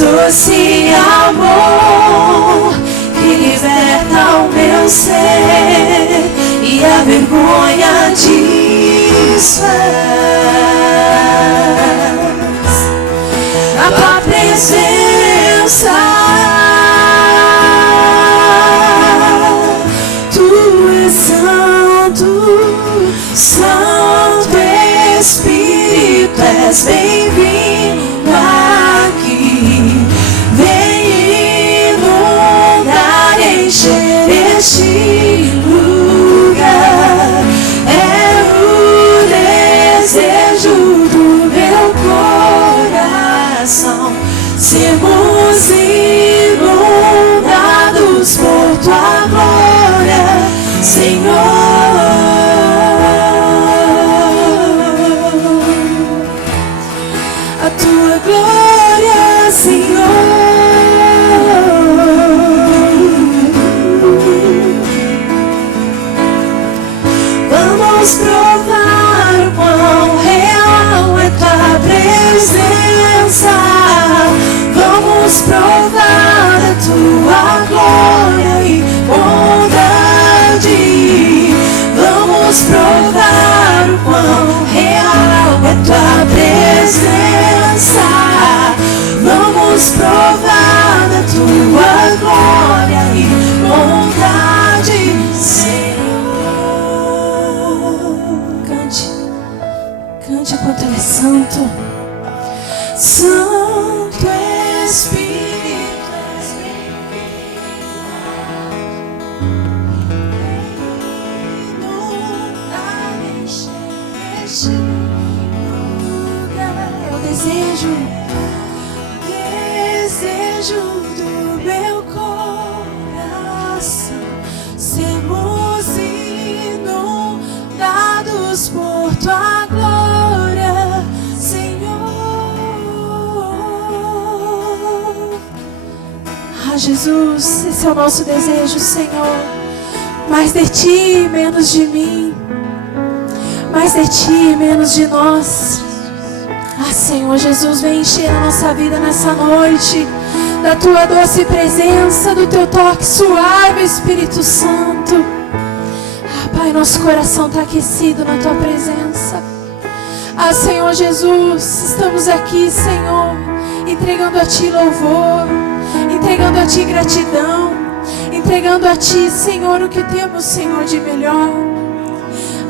Doce amor que liberta o meu ser e a vergonha desfaz. A tua presença, tu és santo, Santo Espírito, és bem-vindo aqui. Vem inundar, encher este lugar. É o desejo do meu coração, sermos inundados por tua glória, Senhor. A tua glória, Senhor. Vamos provar o quão real é tua presença. Vamos provar a tua glória e bondade. Vamos provar o quão real é tua presença. Vamos provar a tua glória e bondade, Senhor. Cante, cante quanto Ele é santo. Santo Espírito, és bem-vindo, encher este lugar. É o desejo do meu coração, sermos inundados por tua glória, Senhor. Ah, Jesus, esse é o nosso desejo, Senhor. Mais de ti, menos de mim. Mais de ti, menos de nós. Ah, Senhor Jesus, vem encher a nossa vida nessa noite da tua doce presença, do teu toque suave, Espírito Santo. Ah, Pai, nosso coração está aquecido na tua presença. Ah, Senhor Jesus, estamos aqui, Senhor, entregando a ti louvor, entregando a ti gratidão, entregando a ti, Senhor, o que temos, Senhor, de melhor.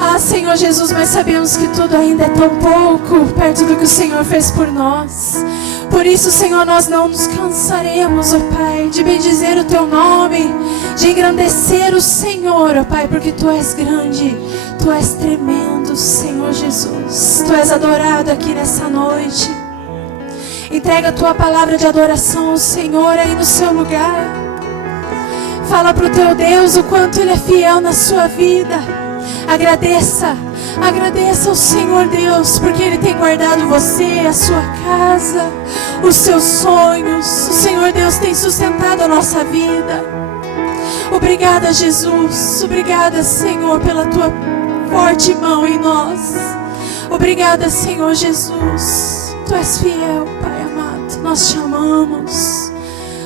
Ah, Senhor Jesus, mas sabemos que tudo ainda é tão pouco perto do que o Senhor fez por nós. Por isso, Senhor, nós não nos cansaremos, ó Pai, de bendizer o teu nome, de engrandecer o Senhor, ó Pai, porque tu és grande, tu és tremendo, Senhor Jesus. Tu és adorado aqui nessa noite. Entrega a tua palavra de adoração ao Senhor aí no seu lugar. Fala pro teu Deus o quanto Ele é fiel na sua vida. Agradeça ao Senhor Deus, porque Ele tem guardado você, a sua casa, os seus sonhos. O Senhor Deus tem sustentado a nossa vida. Obrigada, Jesus. Obrigada, Senhor, pela tua forte mão em nós. Obrigada, Senhor Jesus. Tu és fiel, Pai amado. Nós te amamos,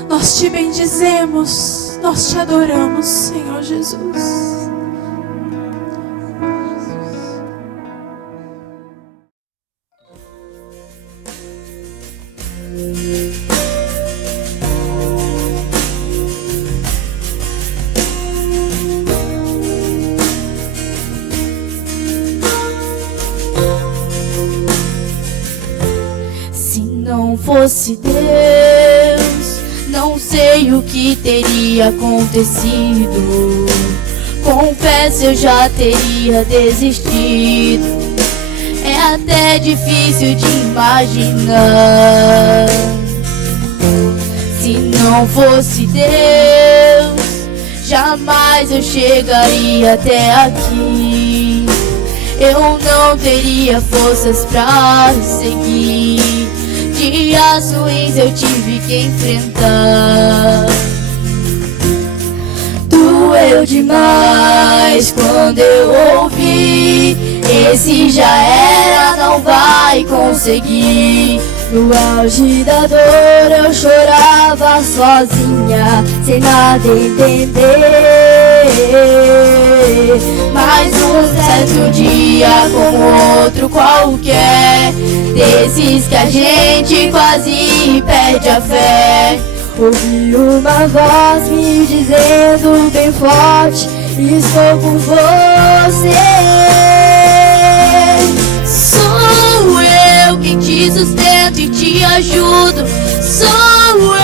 nós te bendizemos, nós te adoramos, Senhor Jesus. Fosse Deus, não sei o que teria acontecido. Confesso, eu já teria desistido. É até difícil de imaginar. Se não fosse Deus, jamais eu chegaria até aqui. Eu não teria forças pra seguir. Dias ruins eu tive que enfrentar. Doeu demais quando eu ouvi: esse já era, não vai conseguir. No auge da dor eu chorava sozinha, sem nada entender. Mas um certo dia, como outro qualquer, desses que a gente quase perde a fé, ouvi uma voz me dizendo bem forte: estou com você. Sou eu quem te sustento e te ajudo. Sou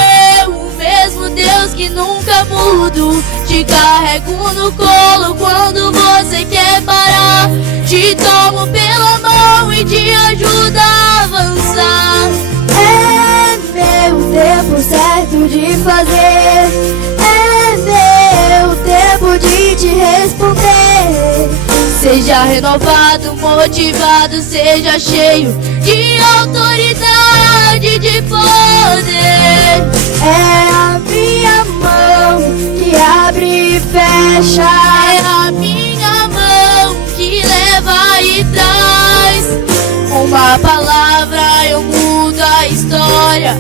eu, o mesmo Deus que nunca mudo. Te carrego no colo quando você quer parar. Te tomo pela mão e te ajudo a avançar. É meu tempo certo de fazer. É meu tempo de te responder. Seja renovado, motivado, seja cheio de autoridade, de poder. É a minha mão que abre e fecha. É a minha mão que leva e traz. Uma palavra eu mudo a história.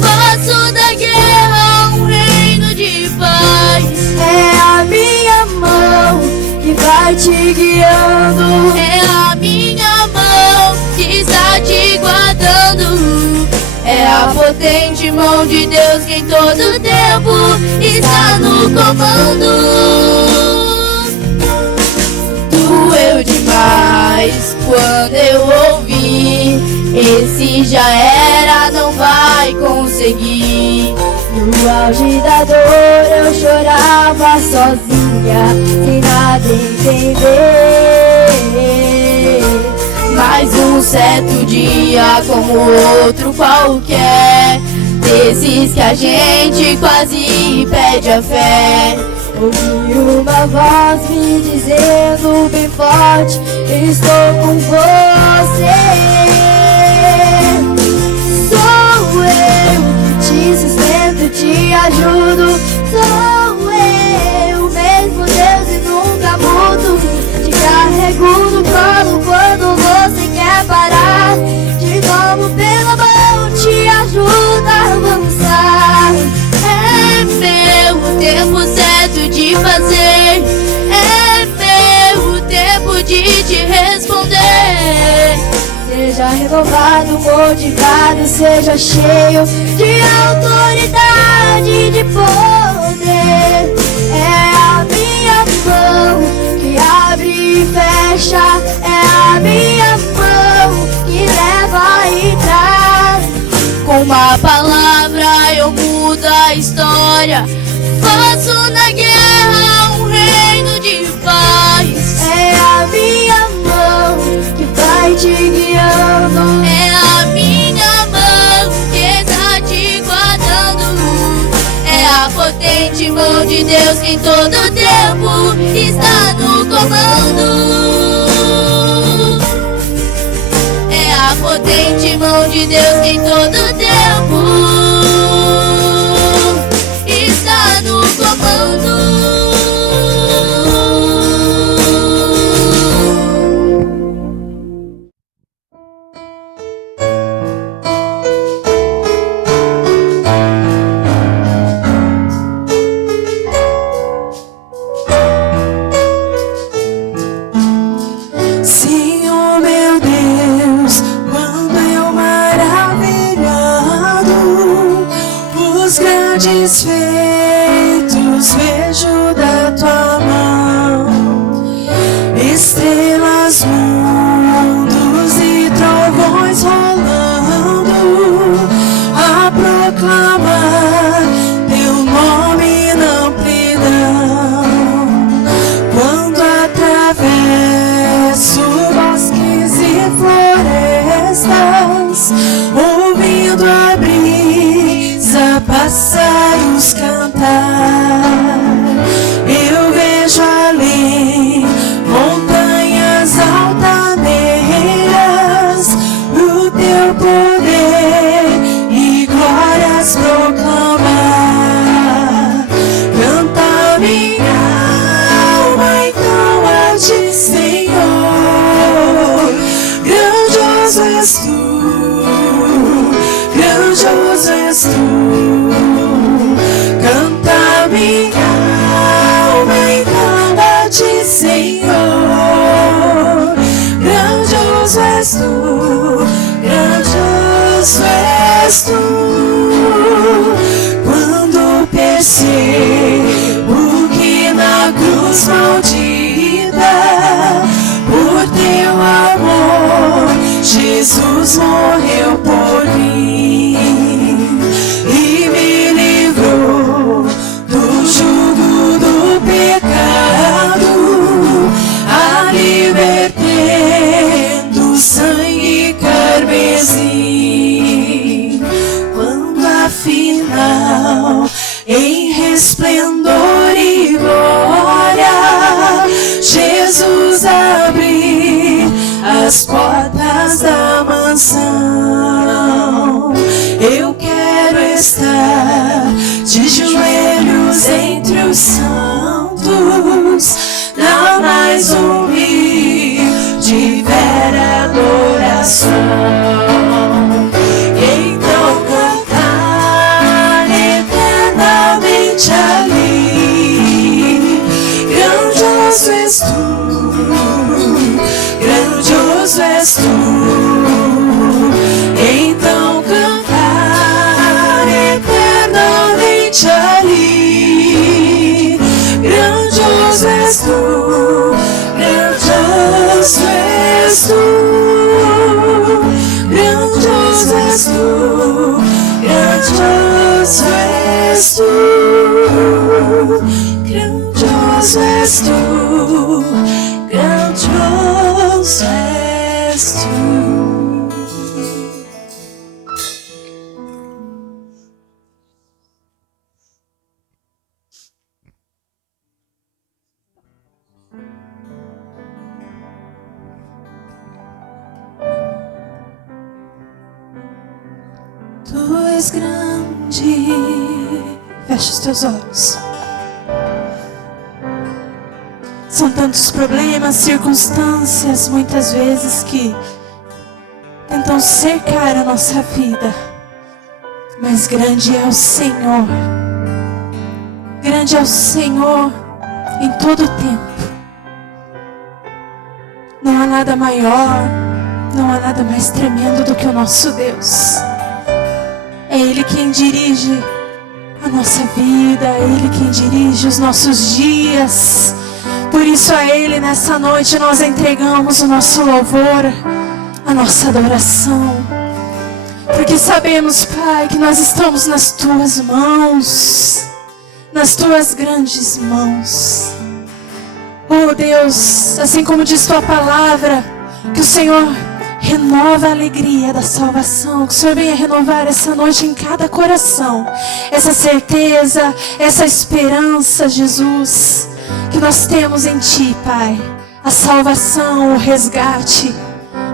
Faço da guerra um reino de paz. É a minha mão que vai te guiando. É a minha mão que está te guardando. É a potente mão de Deus que em todo tempo está no comando. Doeu demais quando eu ouvi: esse já era, não vai conseguir. No auge da dor eu chorava sozinha, sem nada entender. Mas um certo dia, como outro qualquer, desses que a gente quase perde a fé, ouvi uma voz me dizendo bem forte: estou com você. Sou eu que te sustento, te ajudo. Sou eu, mesmo Deus e nunca mudo. Te carrego no colo quando você quer parar. Te tomo seja renovado, motivado, seja cheio de autoridade e de poder. É a minha mão que abre e fecha, é a minha mão que leva e traz. Com uma palavra eu mudo a história, faço na guerra um reino de paz. É a minha mão que vai te guiando, é a minha mão que está te guardando. É a potente mão de Deus que em todo tempo está no comando. É a potente mão de Deus que em todo tempo está no comando. Senhor meu Deus, quando eu maravilhado os grandes feitos vejo da tua mão, estrelas, mundos e trovões rolando a proclamar teu nome na amplidão. Quando atravesso bosques e florestas, ouvindo a brisa, pássaros cantar, eu vejo além montanhas altaneiras, o teu poder e glórias proclamar. Canta minha alma então a ti, Senhor, grandioso és tu, grandioso és tu. Canta minha alma então a ti, Senhor, grandioso és tu, grandioso és tu. Quando percebo que na cruz maldita por teu amor Jesus morreu por mim e me livrou do jugo do pecado, a libertando sangue carmesim. Quando afinal em resplendor e glória Jesus abrir as portas da mansão, eu quero estar de joelhos entre os santos, na mais humilde vera adoração. Então cantar eternamente ali, grandioso és tu, grandioso és tu. Então cantar eternamente ali, grandioso és tu, grandioso és tu, grandioso és tu, grandioso és tu, grandioso és tu, grandioso és tu. Tu és grande. Fecha os teus olhos. São tantos problemas, circunstâncias, muitas vezes que tentam cercar a nossa vida. Mas grande é o Senhor. Grande é o Senhor em todo o tempo. Não há nada maior, Não há nada mais tremendo do que o nosso Deus. É Ele quem dirige a nossa vida, é Ele quem dirige os nossos dias. Por isso a Ele nessa noite nós entregamos o nosso louvor, a nossa adoração. Porque sabemos, Pai, que nós estamos nas Tuas mãos, nas Tuas grandes mãos. Oh Deus, assim como diz Tua palavra, que o Senhor renova a alegria da salvação, que o Senhor venha renovar essa noite em cada coração, essa certeza, essa esperança, Jesus, que nós temos em Ti, Pai, a salvação, o resgate.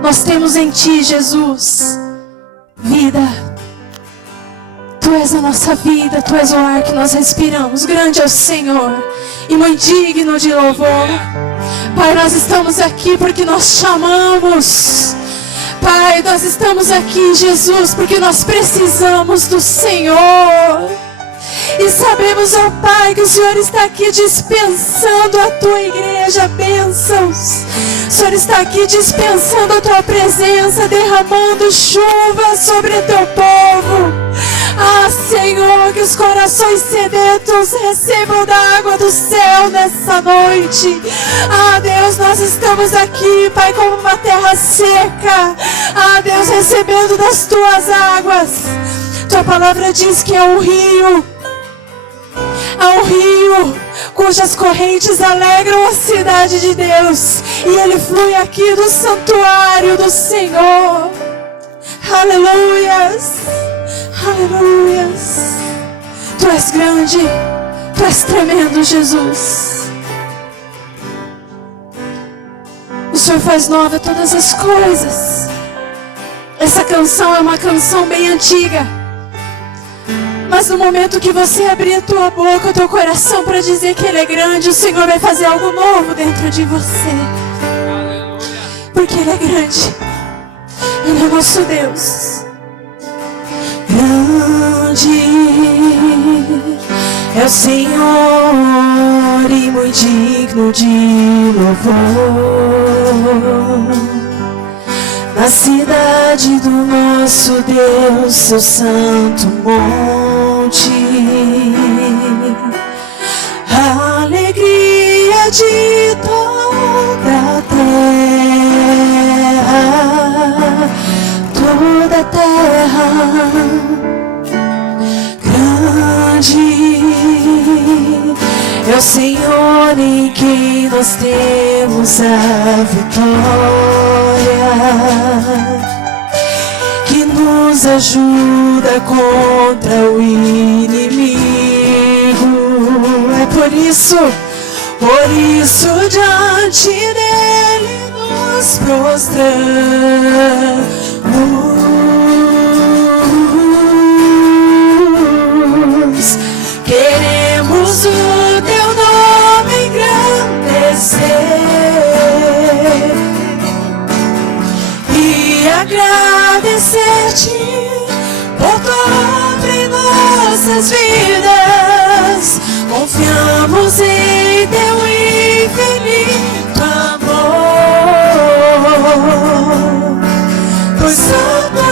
Nós temos em Ti, Jesus, vida. Tu és a nossa vida, Tu és o ar que nós respiramos. Grande é o Senhor e muito digno de louvor. Pai, nós estamos aqui porque nós chamamos. Pai, nós estamos aqui, Jesus, porque nós precisamos do Senhor. E sabemos, ó Pai, que o Senhor está aqui dispensando a Tua igreja bênçãos. O Senhor está aqui dispensando a Tua presença, derramando chuva sobre o Teu povo. Ah, Senhor, que os corações sedentos recebam da água do céu nessa noite. Ah, Deus, nós estamos aqui, Pai, como uma terra seca. Ah, Deus, recebendo das Tuas águas. Tua palavra diz que é um rio. Há um rio cujas correntes alegram a cidade de Deus. E ele flui aqui do santuário do Senhor. Aleluias. Aleluias. Tu és grande, Tu és tremendo, Jesus. O Senhor faz nova todas as coisas. Essa canção é uma canção bem antiga, mas no momento que você abrir a tua boca, o teu coração para dizer que Ele é grande, o Senhor vai fazer algo novo dentro de você. Porque Ele é grande. Ele é nosso Deus. Grande é o Senhor e muito digno de louvor. Na cidade do nosso Deus, seu santo monte, a alegria de toda a terra, toda a terra. Grande é o Senhor em quem nós temos a vitória, que nos ajuda contra o inimigo. É por isso diante dele nos prostramos. Queremos o Teu nome engrandecer e agradecer-Te por Tua obra em nossas vidas. Confiamos em Teu infinito amor, pois Santo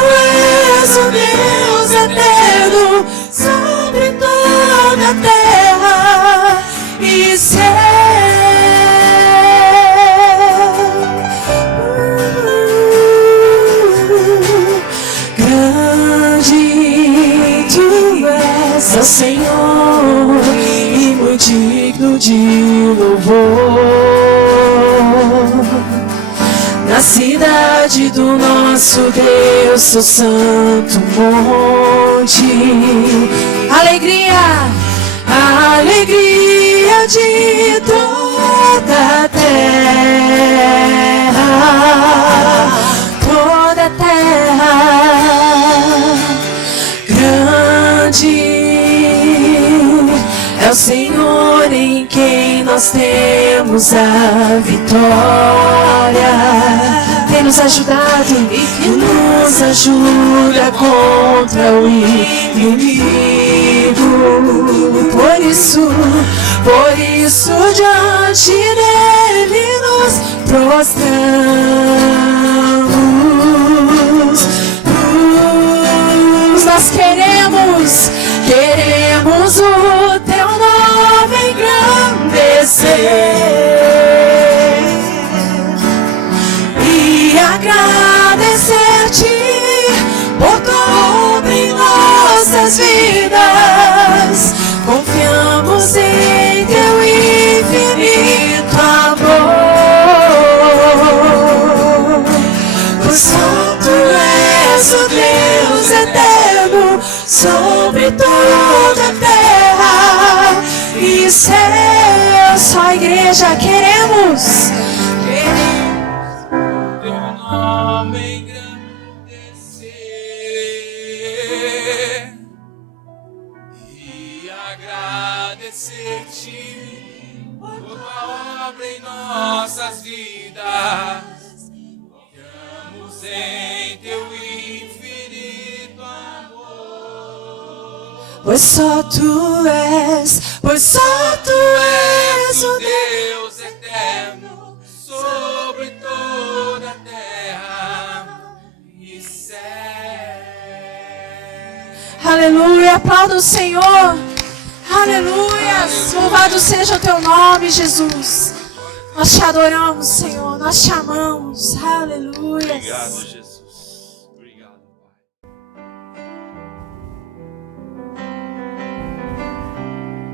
és o Deus eterno sobre toda a terra e céu. Grande Tu és, ó Senhor, e muito digno de louvor. Na cidade do nosso Deus, seu santo monte, alegria, a alegria de toda a terra, toda a terra. Grande é o Senhor em quem nós temos a vitória. Tem nos ajudado e nos ajuda contra o inimigo. Por isso diante dele nos prostramos. e agradecer-te por tua obra em nossas vidas. Confiamos em teu infinito amor, pois só tu és o Deus eterno sobre toda a terra e céu. Só a igreja queremos teu nome engrandecer e agradecer-te por tua obra em nossas vidas. Confiamos em teu infinito amor, pois só tu és o Deus eterno sobre toda a terra e céu. Aleluia, aplauda o Senhor. Aleluia, louvado seja o teu nome, Jesus. Nós te adoramos, Senhor, nós te amamos. Aleluia. Obrigado, Jesus. Obrigado, Pai.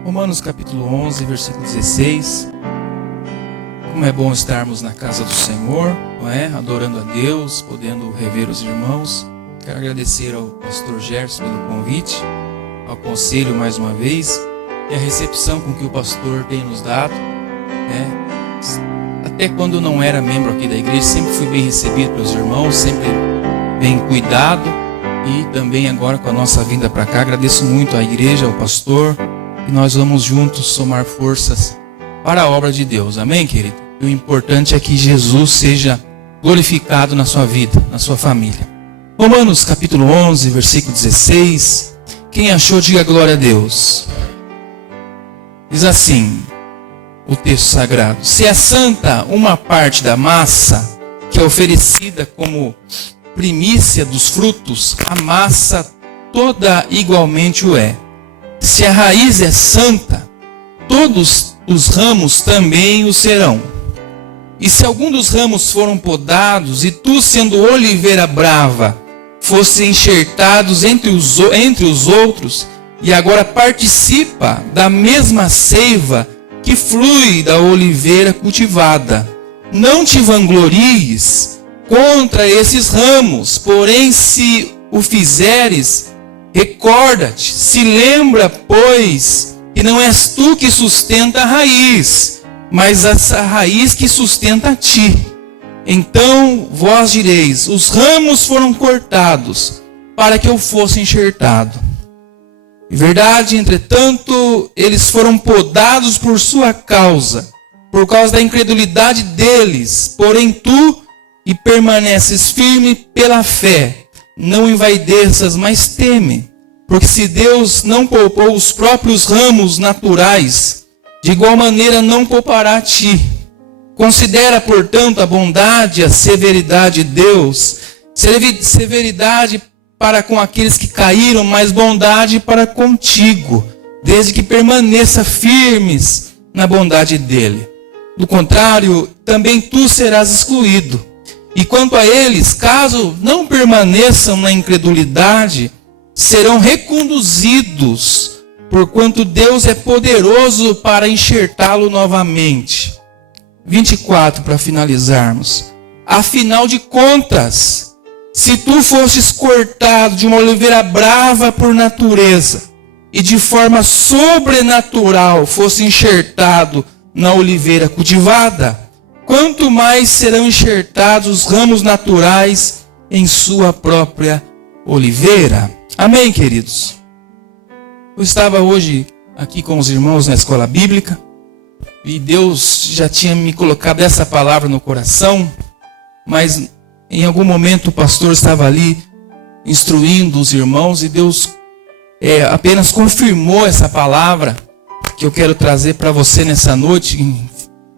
Romanos capítulo 11, versículo 16. Como é bom estarmos na casa do Senhor, não é? Adorando a Deus, podendo rever os irmãos. Quero agradecer ao pastor Gerson pelo convite, ao conselho mais uma vez, e a recepção com que o pastor tem nos dado, né? Até quando eu não era membro aqui da igreja, sempre fui bem recebido pelos irmãos, sempre bem cuidado, e também agora com a nossa vinda para cá, agradeço muito à igreja, ao pastor, e nós vamos juntos somar forças para a obra de Deus, amém, querido? E o importante é que Jesus seja glorificado na sua vida, na sua família. Romanos capítulo 11, versículo 16. Quem achou, diga glória a Deus. Diz assim o texto sagrado: se é santa uma parte da massa que é oferecida como primícia dos frutos, a massa toda igualmente o é. Se a raiz é santa, todos os ramos também o serão. E se algum dos ramos foram podados, e tu, sendo oliveira brava, fosse enxertados entre os outros, e agora participa da mesma seiva que flui da oliveira cultivada, não te vanglories contra esses ramos, porém se o fizeres, recorda-te, se lembra, pois, que não és tu que sustenta a raiz, mas essa raiz que sustenta a ti. Então vós direis: os ramos foram cortados para que eu fosse enxertado. Em verdade, entretanto, eles foram podados por sua causa, por causa da incredulidade deles. Porém tu, e permaneces firme pela fé, não envaideças, mas teme. Porque se Deus não poupou os próprios ramos naturais, de igual maneira não poupará a ti. Considera, portanto, a bondade e a severidade de Deus, severidade para com aqueles que caíram, mas bondade para contigo, desde que permaneça firmes na bondade dele. Do contrário, também tu serás excluído. E quanto a eles, caso não permaneçam na incredulidade, serão reconduzidos, porquanto Deus é poderoso para enxertá-lo novamente. 24, para finalizarmos. Afinal de contas, se tu fostes cortado de uma oliveira brava por natureza, e de forma sobrenatural fosse enxertado na oliveira cultivada, quanto mais serão enxertados os ramos naturais em sua própria oliveira. Amém, queridos? Eu estava hoje aqui com os irmãos na escola bíblica, e Deus já tinha me colocado essa palavra no coração, mas em algum momento o pastor estava ali instruindo os irmãos, e Deus apenas confirmou essa palavra que eu quero trazer para você nessa noite, em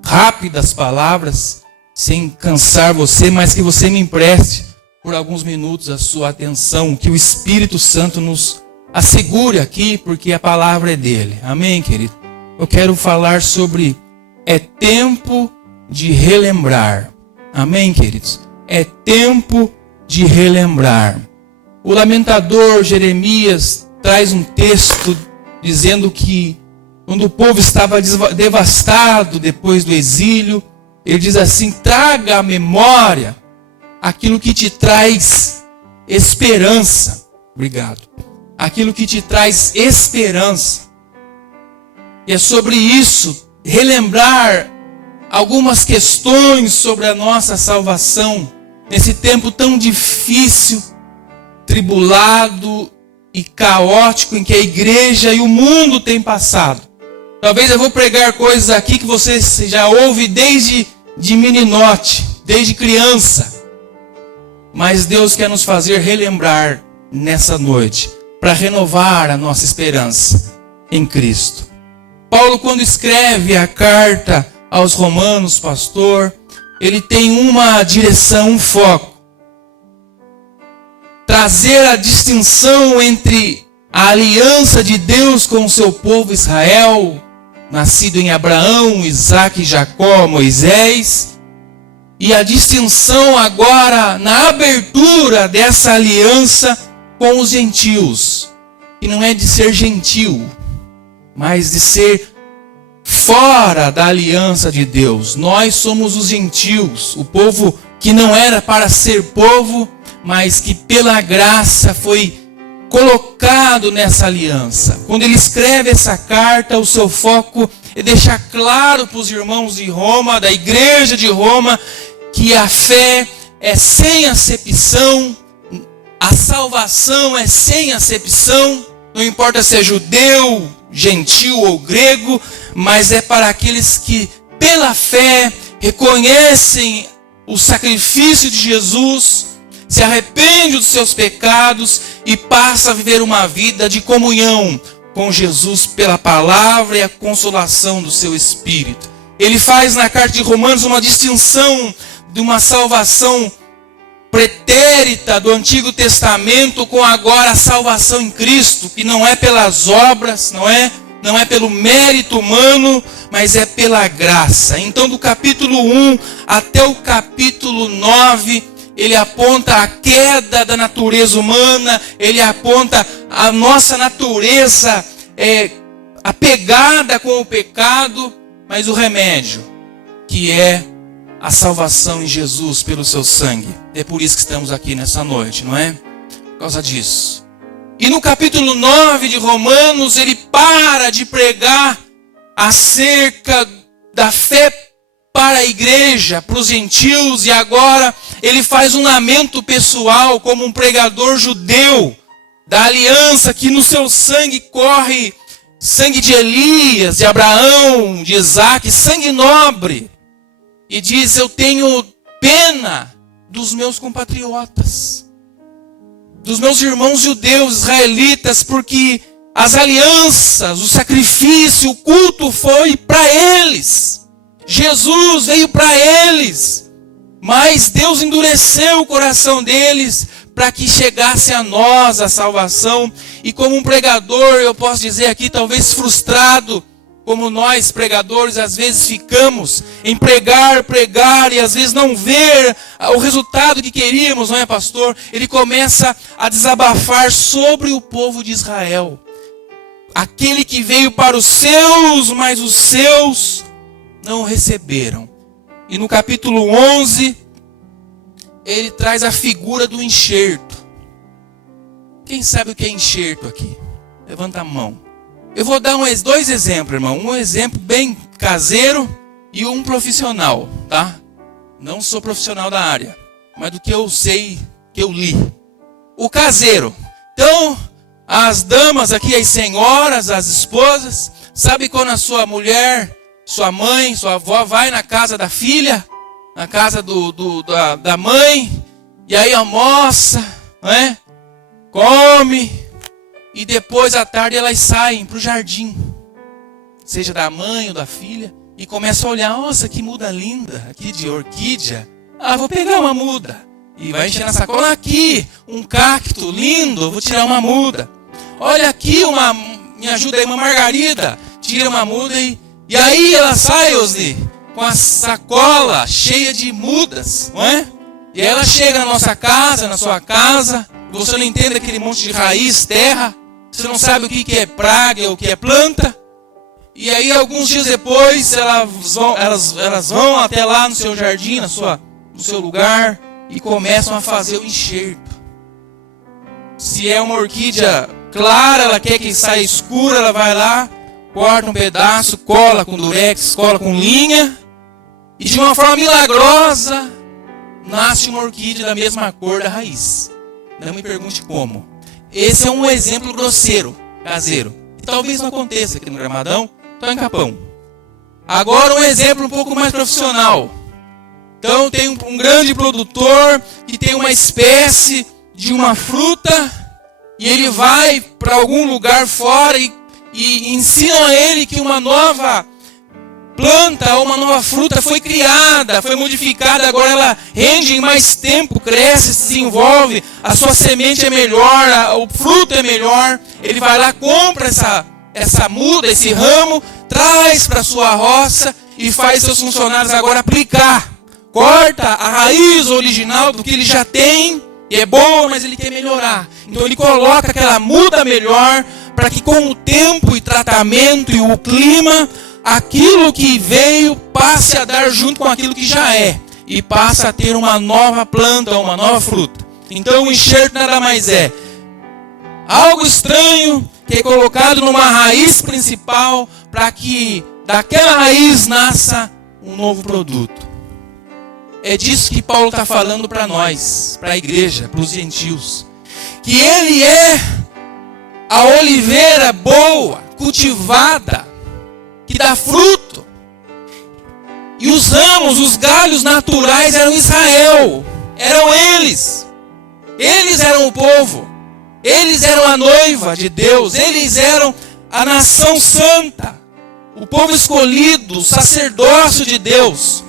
rápidas palavras, sem cansar você, mas que você me empreste por alguns minutos a sua atenção, que o Espírito Santo nos assegure aqui, porque a palavra é dele. Amém, querido? Eu quero falar sobre é tempo de relembrar. Amém, queridos? É tempo de relembrar. O lamentador Jeremias traz um texto dizendo que quando o povo estava devastado depois do exílio, ele diz assim: traga à memória aquilo que te traz esperança. Obrigado. Aquilo que te traz esperança. E é sobre isso, relembrar algumas questões sobre a nossa salvação, nesse tempo tão difícil, tribulado e caótico em que a igreja e o mundo têm passado. Talvez eu vou pregar coisas aqui que você já ouve desde meninote, desde criança. Mas Deus quer nos fazer relembrar nessa noite, para renovar a nossa esperança em Cristo. Paulo, quando escreve a carta aos Romanos, pastor, ele tem uma direção, um foco. Trazer a distinção entre a aliança de Deus com o seu povo Israel, nascido em Abraão, Isaque, Jacó, Moisés, e a distinção agora na abertura dessa aliança com os gentios, que não é de ser gentil, mas de ser fora da aliança de Deus. Nós somos os gentios, o povo que não era para ser povo, mas que pela graça foi colocado nessa aliança. Quando ele escreve essa carta, o seu foco é deixar claro para os irmãos de Roma, da igreja de Roma, que a fé é sem acepção, a salvação é sem acepção, não importa se é judeu, gentil ou grego, mas é para aqueles que pela fé reconhecem o sacrifício de Jesus, se arrepende dos seus pecados e passa a viver uma vida de comunhão com Jesus pela palavra e a consolação do seu Espírito. Ele faz na carta de Romanos uma distinção de uma salvação pretérita do Antigo Testamento com agora a salvação em Cristo, que não é pelas obras, não é pelo mérito humano, mas é pela graça. Então, do capítulo 1 até o capítulo 9, ele aponta a queda da natureza humana, ele aponta a nossa natureza apegada com o pecado, mas o remédio, que é a salvação em Jesus pelo seu sangue. É por isso que estamos aqui nessa noite, não é? Por causa disso. E no capítulo 9 de Romanos, ele para de pregar acerca da fé para a igreja, para os gentios, e agora ele faz um lamento pessoal como um pregador judeu da aliança que no seu sangue corre sangue de Elias, de Abraão, de Isaque, sangue nobre. E diz: eu tenho pena dos meus compatriotas, dos meus irmãos judeus, israelitas, porque as alianças, o sacrifício, o culto foi para eles. Jesus veio para eles, mas Deus endureceu o coração deles para que chegasse a nós a salvação. E como um pregador, eu posso dizer aqui, talvez frustrado, como nós pregadores às vezes ficamos em pregar e às vezes não ver o resultado que queríamos, não é, pastor? Ele começa a desabafar sobre o povo de Israel. Aquele que veio para os seus, mas os seus não o receberam. E no capítulo 11, ele traz a figura do enxerto. Quem sabe o que é enxerto aqui? Levanta a mão. Eu vou dar dois exemplos, irmão. Um exemplo bem caseiro e um profissional, tá? Não sou profissional da área, mas do que eu sei, que eu li. O caseiro. Então, as damas aqui, as senhoras, as esposas, sabe quando a sua mulher, sua mãe, sua avó vai na casa da filha, na casa da mãe, e aí almoça, né? Come, e depois à tarde elas saem para o jardim, seja da mãe ou da filha, e começam a olhar: nossa, que muda linda, aqui de orquídea, vou pegar uma muda, e vai encher na sacola. Aqui, um cacto lindo, vou tirar uma muda. Olha aqui, me ajuda aí, uma margarida, tira uma muda E aí ela sai, Osni, com a sacola cheia de mudas, não é? E aí ela chega na nossa casa, na sua casa, você não entende aquele monte de raiz, terra, você não sabe o que é praga ou o que é planta. E aí alguns dias depois elas vão até lá no seu jardim, no seu lugar, e começam a fazer o enxerto. Se é uma orquídea clara, ela quer que saia escura, ela vai lá, corta um pedaço, cola com durex, cola com linha, e de uma forma milagrosa nasce uma orquídea da mesma cor da raiz. Não me pergunte como. Esse é um exemplo grosseiro, caseiro. E talvez não aconteça aqui no Gramadão, então em Capão. Agora um exemplo um pouco mais profissional. Então tem um grande produtor que tem uma espécie de uma fruta e ele vai para algum lugar fora e ensinam a ele que uma nova planta ou uma nova fruta foi criada, foi modificada, agora ela rende em mais tempo, cresce, se desenvolve, a sua semente é melhor, o fruto é melhor. Ele vai lá, compra essa muda, esse ramo, traz para sua roça e faz seus funcionários agora aplicar. Corta a raiz original do que ele já tem, e é bom, mas ele quer melhorar. Então ele coloca aquela muda melhor, para que com o tempo e tratamento e o clima, aquilo que veio passe a dar junto com aquilo que já é, e passa a ter uma nova planta, uma nova fruta. Então o enxerto nada mais é algo estranho que é colocado numa raiz principal, para que daquela raiz nasça um novo produto. É disso que Paulo está falando para nós, para a igreja, para os gentios. Que ele é a oliveira boa, cultivada, que dá fruto. E os ramos, os galhos naturais eram Israel. Eram eles. Eles eram o povo. Eles eram a noiva de Deus. Eles eram a nação santa. O povo escolhido, o sacerdócio de Deus.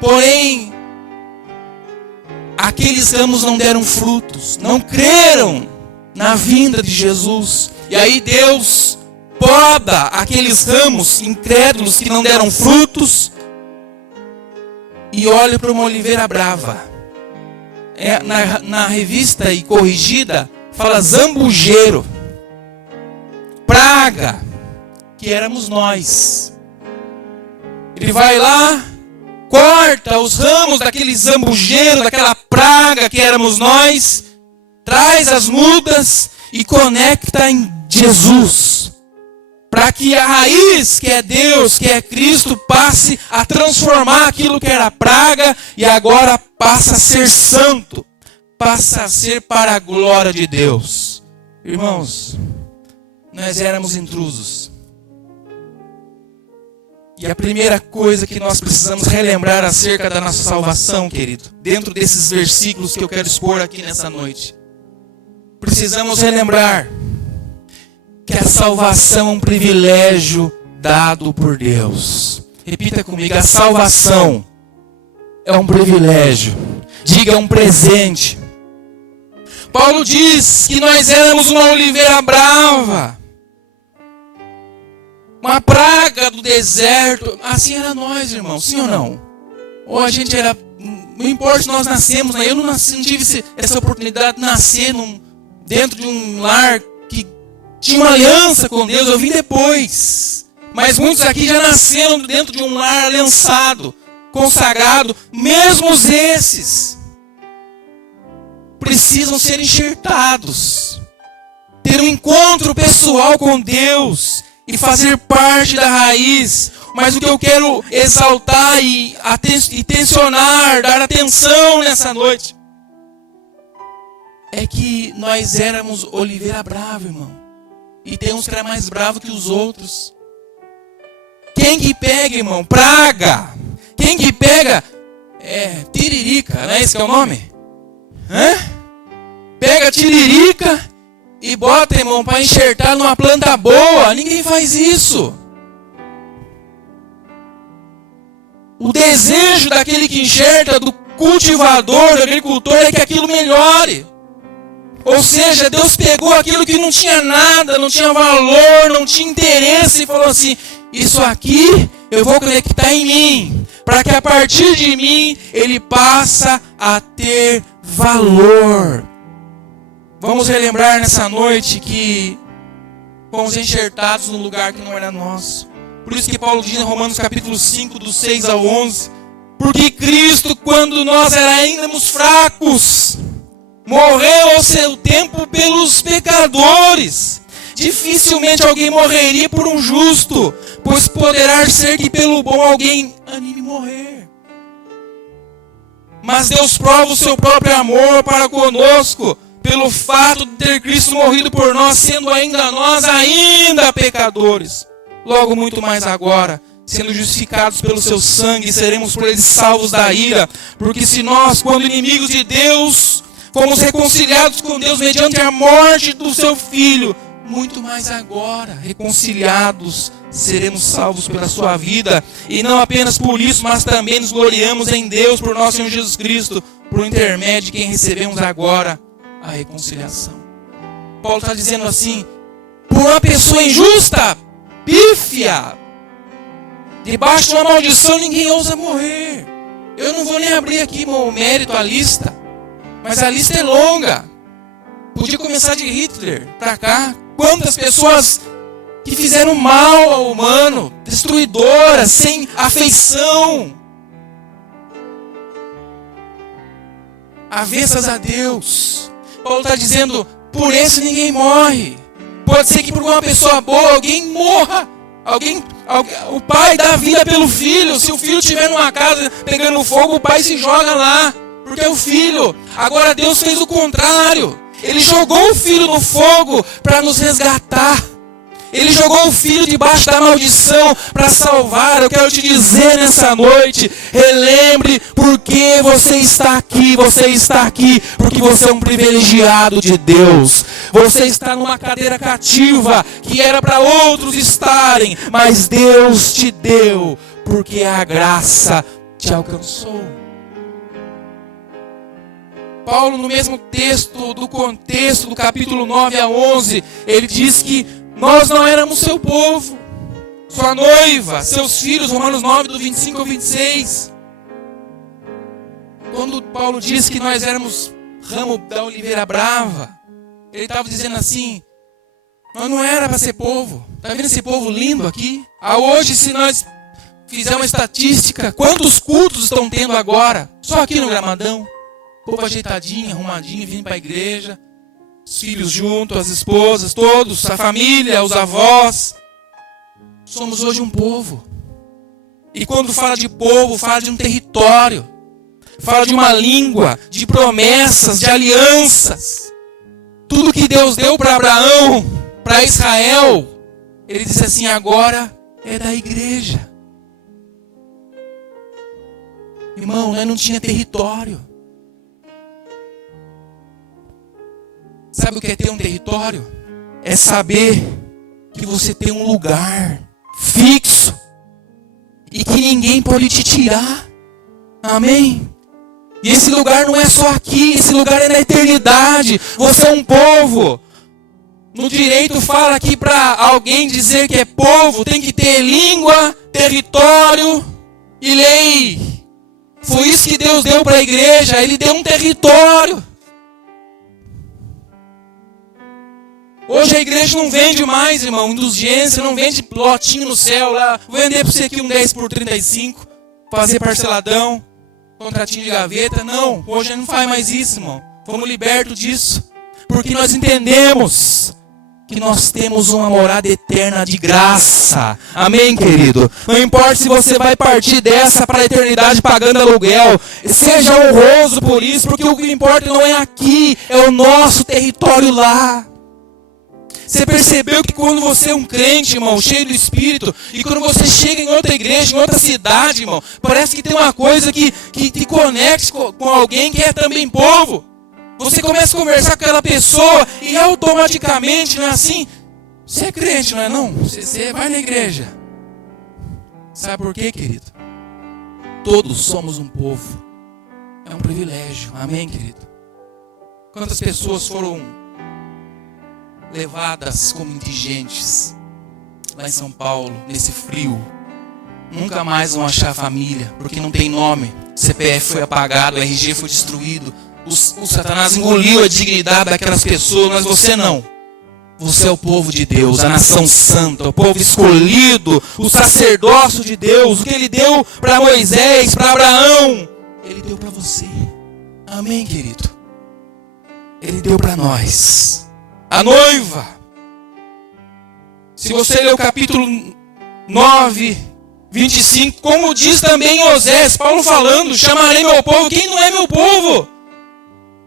Porém, aqueles ramos não deram frutos, não creram na vinda de Jesus. E aí Deus poda aqueles ramos incrédulos que não deram frutos e olha para uma oliveira brava. Na revista e corrigida, fala zambujeiro, praga, que éramos nós. Ele vai lá, corta os ramos daquele zambujeiro, daquela praga que éramos nós, traz as mudas e conecta em Jesus, para que a raiz, que é Deus, que é Cristo, passe a transformar aquilo que era praga e agora passa a ser santo, passa a ser para a glória de Deus. Irmãos, nós éramos intrusos. E a primeira coisa que nós precisamos relembrar acerca da nossa salvação, querido, dentro desses versículos que eu quero expor aqui nessa noite, precisamos relembrar que a salvação é um privilégio dado por Deus. Repita comigo, a salvação é um privilégio. Diga, é um presente. Paulo diz que nós éramos uma oliveira brava, uma praga do deserto. Assim era nós, irmão, sim ou não? Ou a gente era, não importa se nós nascemos, eu não tive essa oportunidade de nascer dentro de um lar que tinha uma aliança com Deus, eu vim depois. Mas muitos aqui já nasceram dentro de um lar aliançado, consagrado. Mesmo esses precisam ser enxertados, ter um encontro pessoal com Deus e fazer parte da raiz. Mas o que eu quero exaltar e tensionar, dar atenção nessa noite, é que nós éramos oliveira brava, irmão. E tem uns que era mais bravo que os outros. Quem que pega, irmão? Praga. Quem que pega? Tiririca, não é esse que é o nome? Pega tiririca e bota, irmão, para enxertar numa planta boa. Ninguém faz isso. O desejo daquele que enxerta, do cultivador, do agricultor, é que aquilo melhore. Ou seja, Deus pegou aquilo que não tinha nada, não tinha valor, não tinha interesse e falou assim: Isso aqui eu vou conectar em mim, para que a partir de mim ele passe a ter valor. Vamos relembrar nessa noite que fomos enxertados num lugar que não era nosso. Por isso que Paulo diz em Romanos capítulo 5, do 6 ao 11, porque Cristo, quando nós éramos fracos, morreu ao seu tempo pelos pecadores. Dificilmente alguém morreria por um justo, pois poderá ser que pelo bom alguém anime morrer. Mas Deus prova o seu próprio amor para conosco, pelo fato de ter Cristo morrido por nós, sendo ainda nós pecadores. Logo muito mais agora, sendo justificados pelo seu sangue, seremos por ele salvos da ira. Porque se nós, quando inimigos de Deus, fomos reconciliados com Deus mediante a morte do seu Filho, muito mais agora, reconciliados, seremos salvos pela sua vida. E não apenas por isso, mas também nos gloriamos em Deus, por nosso Senhor Jesus Cristo, por intermédio de quem recebemos agora a reconciliação. Paulo está dizendo assim: por uma pessoa injusta, pífia, debaixo de uma maldição, ninguém ousa morrer. Eu não vou nem abrir aqui o mérito, a lista, mas a lista é longa. Podia começar de Hitler para cá. Quantas pessoas que fizeram mal ao humano, destruidoras, sem afeição, avessas a Deus. Paulo está dizendo, por esse ninguém morre. Pode ser que por uma pessoa boa alguém morra. O pai dá vida pelo filho. Se o filho estiver numa casa pegando fogo, o pai se joga lá, porque é o filho. Agora Deus fez o contrário. Ele jogou o filho no fogo para nos resgatar. Ele jogou o filho debaixo da maldição para salvar. Eu quero te dizer nessa noite, relembre porque você está aqui. Você está aqui porque você é um privilegiado de Deus. Você está numa cadeira cativa que era para outros estarem, mas Deus te deu porque a graça te alcançou. Paulo, no mesmo texto, do contexto do capítulo 9 a 11, ele diz que nós não éramos seu povo, sua noiva, seus filhos, Romanos 9, do 25 ao 26. Quando Paulo diz que nós éramos ramo da oliveira brava, ele estava dizendo assim, nós não era para ser povo. Está vendo esse povo lindo aqui? Hoje, se nós fizermos uma estatística, quantos cultos estão tendo agora? Só aqui no Gramadão. Povo ajeitadinho, arrumadinho, vindo para a igreja. Os filhos juntos, as esposas, todos, a família, os avós. Somos hoje um povo. E quando fala de povo, fala de um território. Fala de uma língua, de promessas, de alianças. Tudo que Deus deu para Abraão, para Israel, ele disse assim, agora é da igreja. Irmão, nós não tinha território. Sabe o que é ter um território? É saber que você tem um lugar fixo e que ninguém pode te tirar. Amém? E esse lugar não é só aqui, esse lugar é na eternidade. Você é um povo. No direito fala que para alguém dizer que é povo, tem que ter língua, território e lei. Foi isso que Deus deu para a igreja, Ele deu um território. Hoje a igreja não vende mais, irmão, indulgência, não vende lotinho no céu lá. Vou vender para você aqui um 10 por 35, fazer parceladão, contratinho de gaveta. Não, hoje não faz mais isso, irmão. Fomos libertos disso, porque nós entendemos que nós temos uma morada eterna de graça. Amém, querido? Não importa se você vai partir dessa para a eternidade pagando aluguel. Seja honroso por isso, porque o que importa não é aqui, é o nosso território lá. Você percebeu que quando você é um crente, irmão, cheio do Espírito, e quando você chega em outra igreja, em outra cidade, irmão, parece que tem uma coisa que te conecta com alguém que é também povo. Você começa a conversar com aquela pessoa e automaticamente, não é assim? Você é crente, não é não? Você vai na igreja. Sabe por quê, querido? Todos somos um povo. É um privilégio. Amém, querido? Quantas pessoas foram levadas como indigentes lá em São Paulo, nesse frio, nunca mais vão achar família, porque não tem nome. O CPF foi apagado, o RG foi destruído. O Satanás engoliu a dignidade daquelas pessoas, mas você não. Você é o povo de Deus, a nação santa, o povo escolhido, o sacerdócio de Deus. O que Ele deu para Moisés, para Abraão, Ele deu para você. Amém, querido? Ele deu para nós. A noiva. Se você ler o capítulo 9, 25, como diz também em Osés, Paulo falando, chamarei meu povo, quem não é meu povo?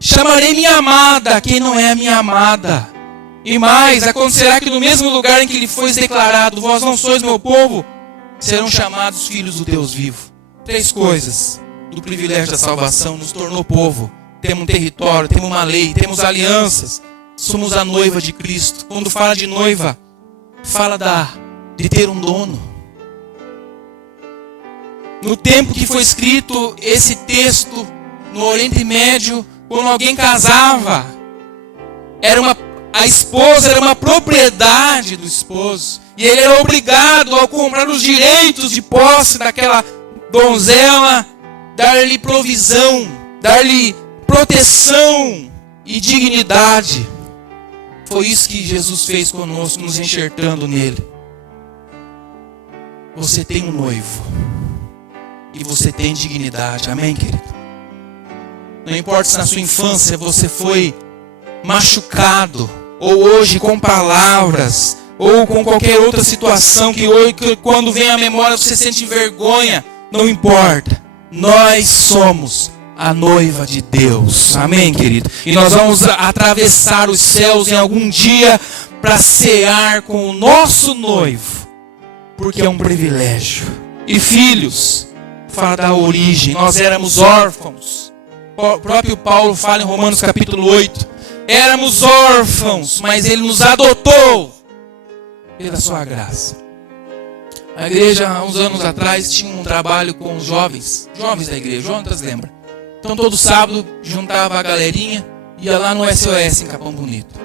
Chamarei minha amada, quem não é a minha amada? E mais, acontecerá que no mesmo lugar em que lhe foi declarado, vós não sois meu povo, serão chamados filhos do Deus vivo. 3 coisas do privilégio da salvação: nos tornou povo, temos um território, temos uma lei, temos alianças, somos a noiva de Cristo. Quando fala de noiva, fala de ter um dono. No tempo que foi escrito esse texto, no Oriente Médio, quando alguém casava, a esposa era uma propriedade do esposo. E ele era obrigado a comprar os direitos de posse daquela donzela, dar-lhe provisão, dar-lhe proteção e dignidade. Foi isso que Jesus fez conosco, nos enxertando nele. Você tem um noivo. E você tem dignidade. Amém, querido? Não importa se na sua infância você foi machucado, ou hoje com palavras, ou com qualquer outra situação que hoje, quando vem à memória, você sente vergonha. Não importa. Nós somos a noiva de Deus. Amém, querido? E nós vamos atravessar os céus em algum dia para cear com o nosso noivo, porque é um privilégio. E filhos, fala da origem. Nós éramos órfãos. O próprio Paulo fala em Romanos capítulo 8. Éramos órfãos, mas Ele nos adotou pela sua graça. A igreja, há uns anos atrás, tinha um trabalho com os jovens da igreja. Jonas lembra? Então todo sábado juntava a galerinha, ia lá no SOS em Capão Bonito.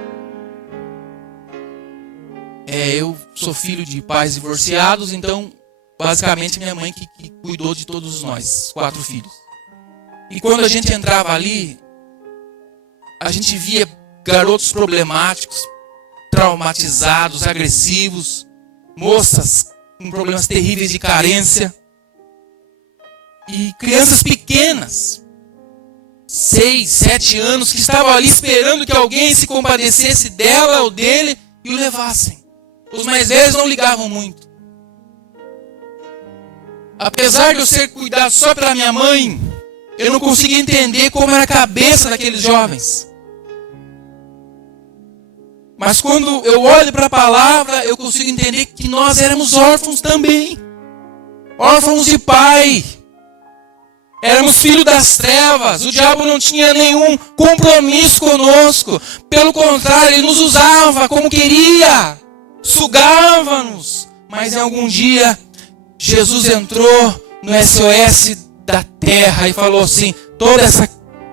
Eu sou filho de pais divorciados, então basicamente minha mãe que cuidou de todos nós, 4 filhos. E quando a gente entrava ali, a gente via garotos problemáticos, traumatizados, agressivos, moças com problemas terríveis de carência, e crianças pequenas, 6, 7 anos, que estavam ali esperando que alguém se compadecesse dela ou dele e o levassem. Os mais velhos não ligavam muito. Apesar de eu ser cuidado só pela minha mãe, eu não conseguia entender como era a cabeça daqueles jovens. Mas quando eu olho para a palavra, eu consigo entender que nós éramos órfãos também. Órfãos de pai. Éramos filhos das trevas. O diabo não tinha nenhum compromisso conosco. Pelo contrário, ele nos usava como queria. Sugava-nos. Mas em algum dia, Jesus entrou no SOS da terra e falou assim: toda essa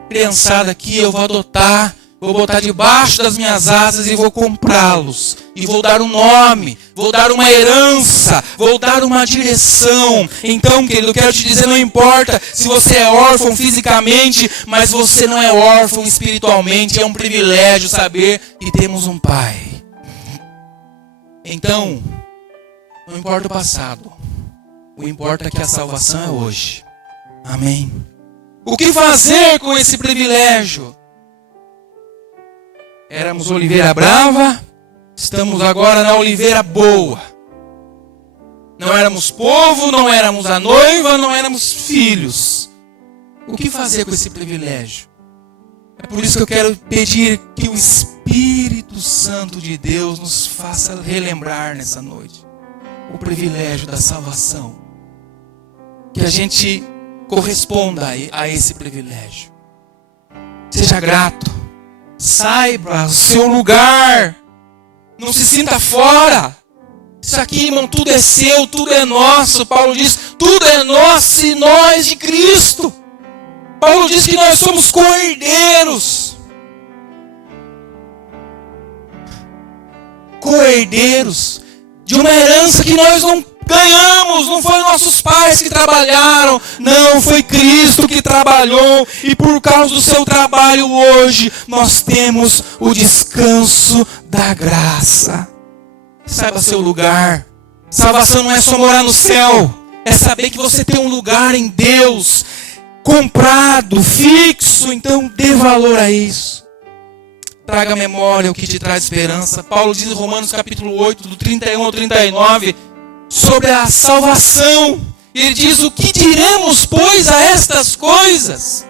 criançada aqui eu vou adotar, vou botar debaixo das minhas asas e vou comprá-los. E vou dar um nome, vou dar uma herança, vou dar uma direção. Então, querido, eu quero te dizer, não importa se você é órfão fisicamente, mas você não é órfão espiritualmente. É um privilégio saber que temos um Pai. Então, não importa o passado, o que importa é que a salvação é hoje. Amém. O que fazer com esse privilégio? Éramos oliveira brava, estamos agora na oliveira boa. Não éramos povo, não éramos a noiva, não éramos filhos. O que fazer com esse privilégio? É por isso que eu quero pedir que o Espírito Santo de Deus nos faça relembrar nessa noite o privilégio da salvação. Que a gente corresponda a esse privilégio. Seja grato. Saiba o seu lugar. Não se sinta fora. Isso aqui, irmão, tudo é seu, tudo é nosso. Paulo diz, tudo é nosso e nós de Cristo. Paulo diz que nós somos co-herdeiros. Co-herdeiros. de uma herança que nós não ganhamos, não foi nossos pais que trabalharam, não, foi Cristo que trabalhou, e por causa do seu trabalho hoje, nós temos o descanso da graça. Saiba seu lugar. Salvação não é só morar no céu, é saber que você tem um lugar em Deus, comprado, fixo, então dê valor a isso. Traga à memória o que te traz esperança. Paulo diz em Romanos capítulo 8, do 31 ao 39, sobre a salvação. Ele diz: o que diremos, pois, a estas coisas?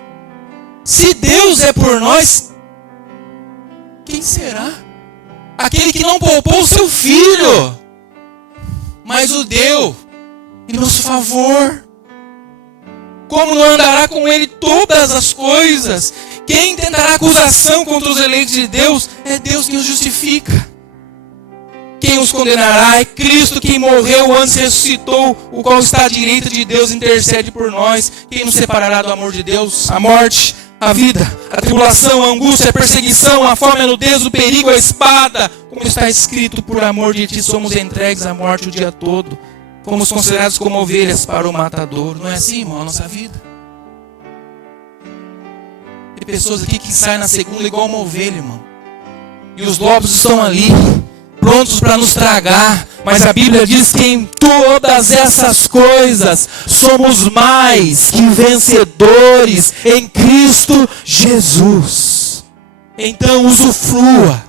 Se Deus é por nós, quem será? Aquele que não poupou o seu filho, mas o deu em nosso favor. Como não andará com ele todas as coisas? Quem tentará acusação contra os eleitos de Deus? É Deus quem os justifica. Quem os condenará? É Cristo quem morreu, antes ressuscitou, o qual está à direita de Deus, intercede por nós. Quem nos separará do amor de Deus? A morte, a vida, a tribulação, a angústia, a perseguição, a fome, a nudez, o perigo, a espada. Como está escrito: por amor de ti somos entregues à morte o dia todo. Fomos considerados como ovelhas para o matadouro. Não é assim, irmão, a nossa vida? Tem pessoas aqui que saem na segunda igual uma ovelha, irmão. E os lobos estão ali, prontos para nos tragar. Mas a Bíblia diz que em todas essas coisas somos mais que vencedores em Cristo Jesus. Então usufrua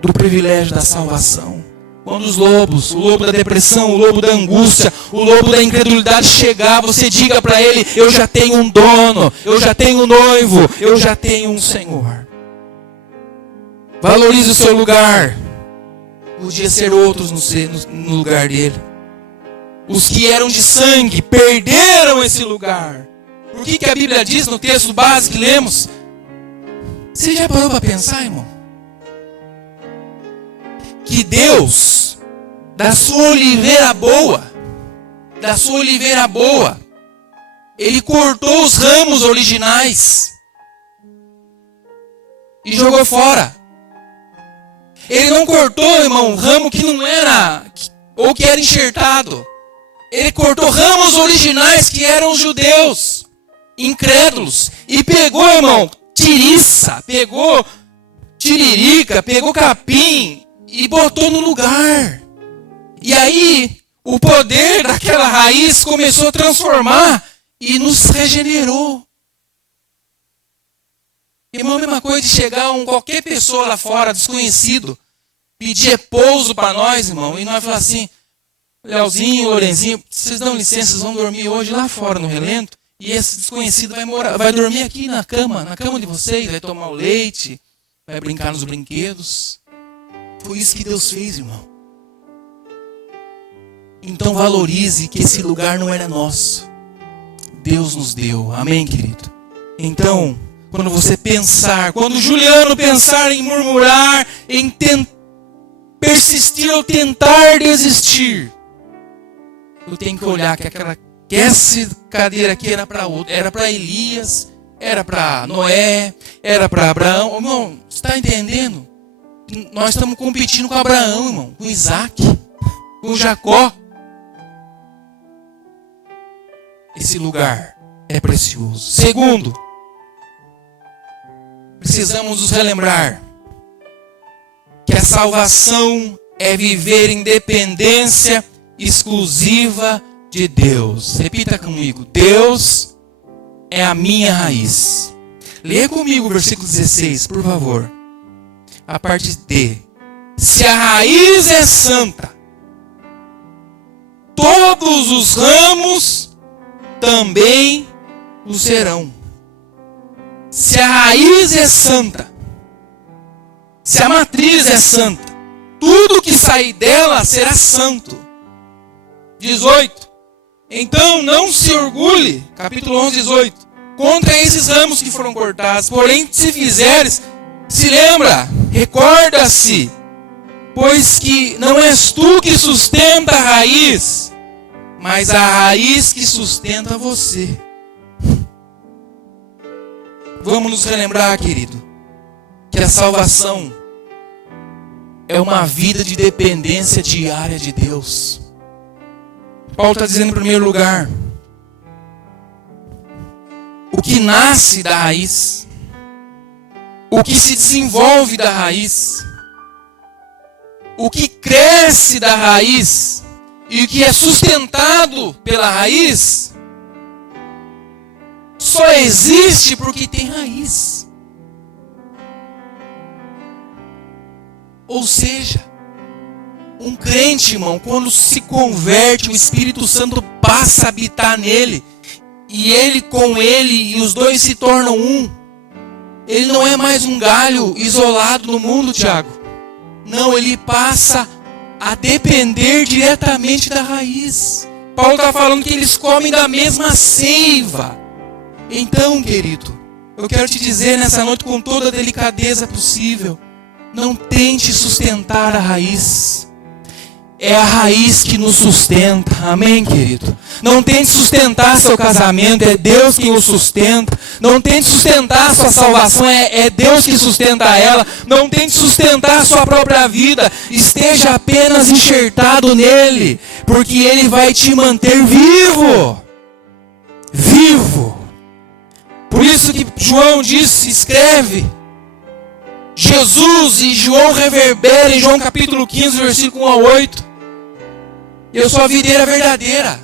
do privilégio da salvação. Quando os lobos, o lobo da depressão, o lobo da angústia, o lobo da incredulidade chegar, você diga para ele: eu já tenho um dono, eu já tenho um noivo, eu já tenho um Senhor. Valorize o seu lugar. Podia ser outros no lugar dele. Os que eram de sangue perderam esse lugar. Por que a Bíblia diz no texto base que lemos? Você já parou para pensar, irmão? Que Deus, da sua oliveira boa, Ele cortou os ramos originais e jogou fora. Ele não cortou, irmão, ramo que não era, ou que era enxertado. Ele cortou ramos originais que eram judeus, incrédulos, e pegou, irmão, tiriça, pegou tiririca, pegou capim, e botou no lugar. E aí, o poder daquela raiz começou a transformar e nos regenerou. Irmão, a mesma coisa de chegar qualquer pessoa lá fora, desconhecido, pedir pouso para nós, irmão, e nós falar assim: Leozinho, Lorenzinho, vocês dão licença, vocês vão dormir hoje lá fora no relento, e esse desconhecido vai dormir aqui na cama de vocês, vai tomar o leite, vai brincar nos brinquedos. Foi isso que Deus fez, irmão. Então valorize que esse lugar não era nosso. Deus nos deu. Amém, querido? Então, quando você pensar, quando Juliano pensar em murmurar, em persistir ou tentar desistir, eu tenho que olhar que essa cadeira aqui era para outro. Era para Elias, era para Noé, era para Abraão. Irmão, você está entendendo? Nós estamos competindo com Abraão, irmão, com Isaac, com Jacó. Esse lugar é precioso. Segundo, precisamos nos relembrar que a salvação é viver em dependência exclusiva de Deus. Repita comigo: Deus é a minha raiz. Leia comigo o versículo 16, por favor. A parte D. Se a raiz é santa, todos os ramos também o serão. Se a raiz é santa, se a matriz é santa, tudo que sair dela será santo. 18. Então não se orgulhe, capítulo 11, 18, contra esses ramos que foram cortados. Porém, se fizeres, se lembra, recorda-se, pois que não és tu que sustenta a raiz, mas a raiz que sustenta você. Vamos nos relembrar, querido, que a salvação é uma vida de dependência diária de Deus. Paulo está dizendo em primeiro lugar, o que nasce da raiz, o que se desenvolve da raiz, o que cresce da raiz e o que é sustentado pela raiz, só existe porque tem raiz. Ou seja, um crente, irmão, quando se converte, o Espírito Santo passa a habitar nele, e ele com ele, e os dois se tornam um. Ele não é mais um galho isolado no mundo, Tiago. Não, ele passa a depender diretamente da raiz. Paulo está falando que eles comem da mesma seiva. Então, querido, eu quero te dizer nessa noite com toda a delicadeza possível, não tente sustentar a raiz. É a raiz que nos sustenta. Amém, querido? Não tente sustentar seu casamento. É Deus quem o sustenta. Não tente sustentar sua salvação. É Deus que sustenta ela. Não tente sustentar sua própria vida. Esteja apenas enxertado nele. Porque ele vai te manter vivo. Vivo. Por isso que João disse, escreve, Jesus e João reverbera em João capítulo 15, versículo 1 a 8. Eu sou a videira verdadeira.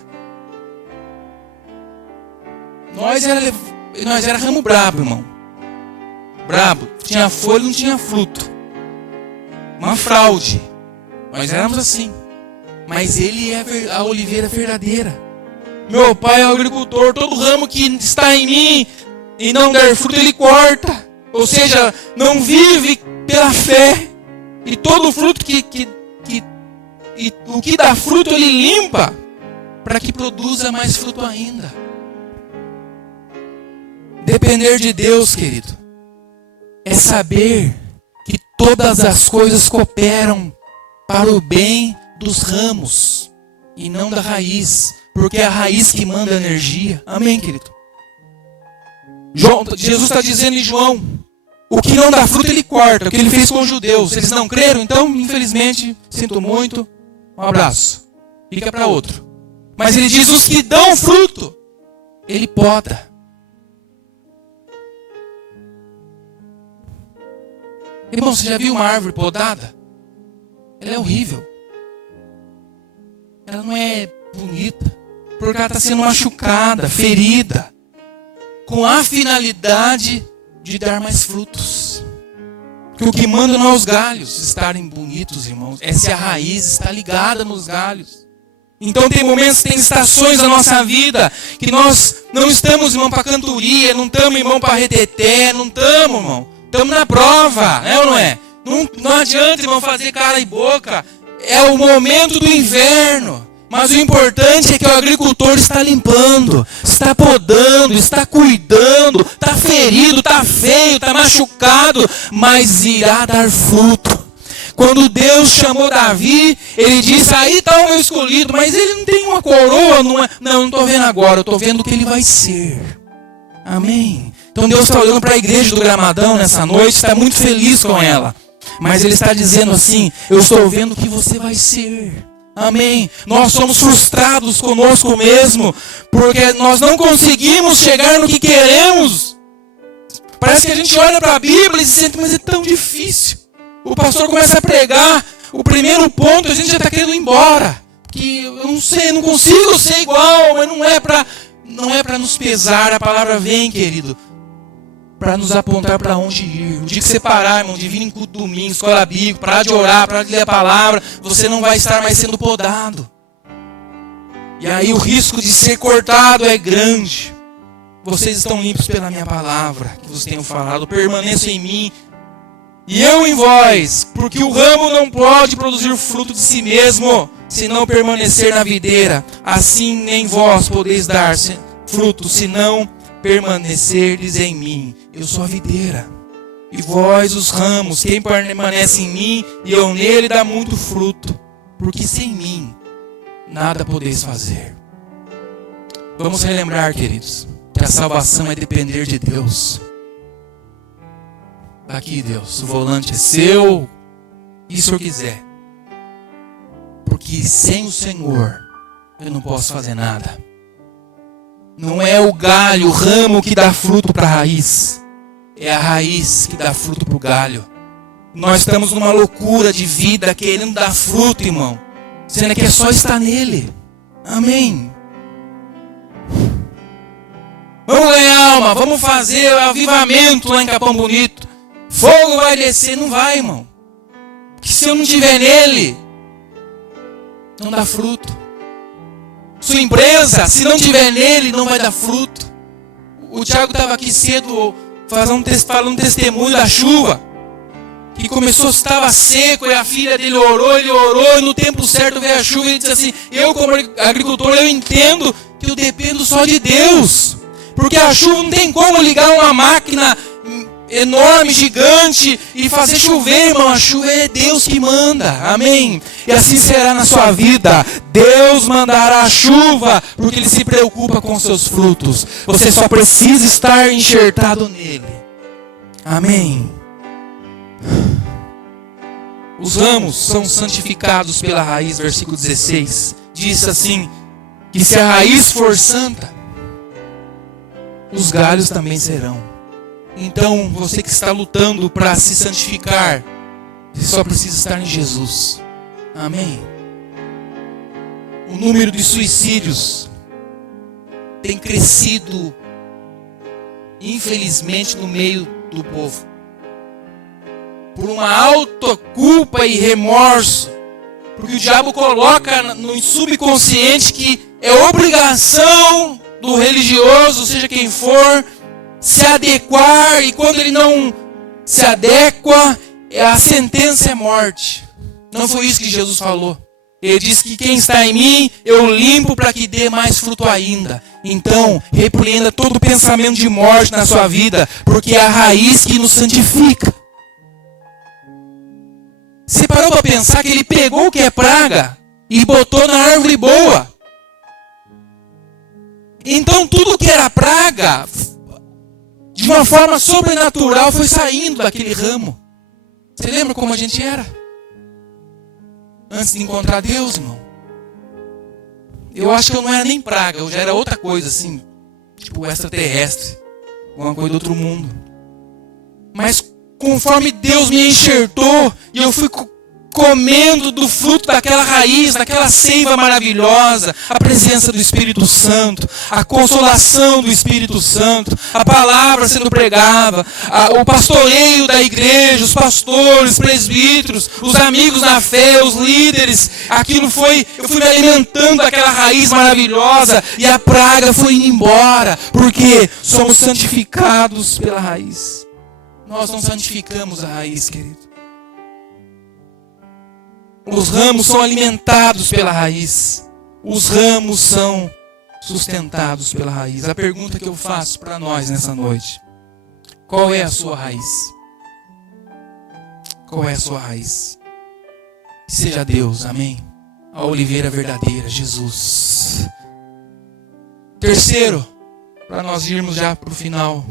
Nós era ramo brabo, irmão. Brabo. Tinha folha e não tinha fruto. Uma fraude. Nós éramos assim. Mas ele é a oliveira verdadeira. Meu pai é o agricultor. Todo ramo que está em mim e não der fruto, ele corta. Ou seja, não vive pela fé. E todo fruto e o que dá fruto ele limpa, para que produza mais fruto ainda. Depender de Deus, querido, é saber que todas as coisas cooperam para o bem dos ramos e não da raiz, porque é a raiz que manda a energia. Amém, querido? Jesus está dizendo em João, o que não dá fruto ele corta, o que ele fez com os judeus. Eles não creram, então, infelizmente, sinto muito. Um abraço. Fica para outro. Mas ele diz, os que dão fruto, ele poda. Irmão, você já viu uma árvore podada? Ela é horrível. Ela não é bonita. Porque ela está sendo machucada, ferida. Com a finalidade de dar mais frutos. Que o que manda não é os galhos estarem bonitos, irmãos. É se a raiz está ligada nos galhos. Então tem momentos, tem estações da nossa vida que nós não estamos, irmão, para cantoria, não estamos, irmão, para reteté, não estamos, irmão. Estamos na prova, é ou não é? Não adianta, irmão, fazer cara e boca. É o momento do inverno. Mas o importante é que o agricultor está limpando, está podando, está cuidando, está ferido, está feio, está machucado, mas irá dar fruto. Quando Deus chamou Davi, ele disse, aí está o meu escolhido, mas ele não tem uma coroa, não estou vendo agora, eu estou vendo o que ele vai ser. Amém? Então Deus está olhando para a igreja do Gramadão nessa noite, está muito feliz com ela. Mas ele está dizendo assim, eu estou vendo o que você vai ser. Amém. Nós somos frustrados conosco mesmo, porque nós não conseguimos chegar no que queremos. Parece que a gente olha para a Bíblia e se sente, mas é tão difícil. O pastor começa a pregar, o primeiro ponto a gente já está querendo ir embora. Que eu não sei, não consigo ser igual, mas não é para nos pesar. A palavra vem, querido, para nos apontar para onde ir. O dia que você parar, irmão, de vir em culto domingo, escola bíblica, parar de orar, parar de ler a palavra, você não vai estar mais sendo podado. E aí o risco de ser cortado é grande. Vocês estão limpos pela minha palavra, que vos tenho falado. Permaneçam em mim e eu em vós, porque o ramo não pode produzir fruto de si mesmo, se não permanecer na videira. Assim nem vós podeis dar fruto, se não permanecerdes em mim. Eu sou a videira, e vós os ramos. Quem permanece em mim e eu nele dá muito fruto, porque sem mim nada podeis fazer. Vamos relembrar, queridos, que a salvação é depender de Deus. Aqui, Deus, o volante é seu, E se o Senhor quiser. Porque sem o Senhor, eu não posso fazer nada. Não é o galho, o ramo que dá fruto para a raiz. É a raiz que dá fruto para o galho. Nós estamos numa loucura de vida, querendo dar fruto, irmão. Sendo que é só estar nele. Amém. Vamos ganhar alma, vamos fazer o avivamento lá em Capão Bonito. Fogo vai descer, não vai, irmão. Porque se eu não estiver nele, não dá fruto. Sua empresa, se não estiver nele, não vai dar fruto. O Tiago estava aqui cedo falando um testemunho da chuva. Que começou, estava seco, e a filha dele orou, ele orou, e no tempo certo veio a chuva, e ele disse assim, eu como agricultor, eu entendo que eu dependo só de Deus. Porque a chuva não tem como ligar uma máquina enorme, gigante, e fazer chover, irmão. A chuva é Deus que manda, amém? E assim será na sua vida. Deus mandará a chuva, porque Ele se preocupa com seus frutos. Você só precisa estar enxertado nele, amém? Os ramos são santificados pela raiz, versículo 16. Diz assim, que se a raiz for santa, os galhos também serão. Então, você que está lutando para se santificar, você só precisa estar em Jesus. Amém? O número de suicídios tem crescido, infelizmente, no meio do povo. Por uma alta culpa e remorso. Porque o diabo coloca no subconsciente que é obrigação do religioso, seja quem for, se adequar, e quando ele não se adequa, a sentença é morte. Não foi isso que Jesus falou. Ele disse que quem está em mim, eu limpo para que dê mais fruto ainda. Então, repreenda todo pensamento de morte na sua vida, porque é a raiz que nos santifica. Você parou para pensar que ele pegou o que é praga e botou na árvore boa? Então tudo que era praga, de uma forma sobrenatural, foi saindo daquele ramo. Você lembra como a gente era? Antes de encontrar Deus, irmão. Eu acho que eu não era nem praga, eu já era outra coisa assim, tipo extraterrestre, alguma coisa do outro mundo. Mas conforme Deus me enxertou, e eu fui comendo do fruto daquela raiz, daquela seiva maravilhosa, a presença do Espírito Santo, a consolação do Espírito Santo, a palavra sendo pregada, o pastoreio da igreja, os pastores, presbíteros, os amigos na fé, os líderes, eu fui me alimentando daquela raiz maravilhosa, e a praga foi indo embora, porque somos santificados pela raiz. Nós não santificamos a raiz, querido. Os ramos são alimentados pela raiz. Os ramos são sustentados pela raiz. A pergunta que eu faço para nós nessa noite: qual é a sua raiz? Qual é a sua raiz? Que seja Deus, amém? A oliveira verdadeira, Jesus. Terceiro, para nós irmos já para o final,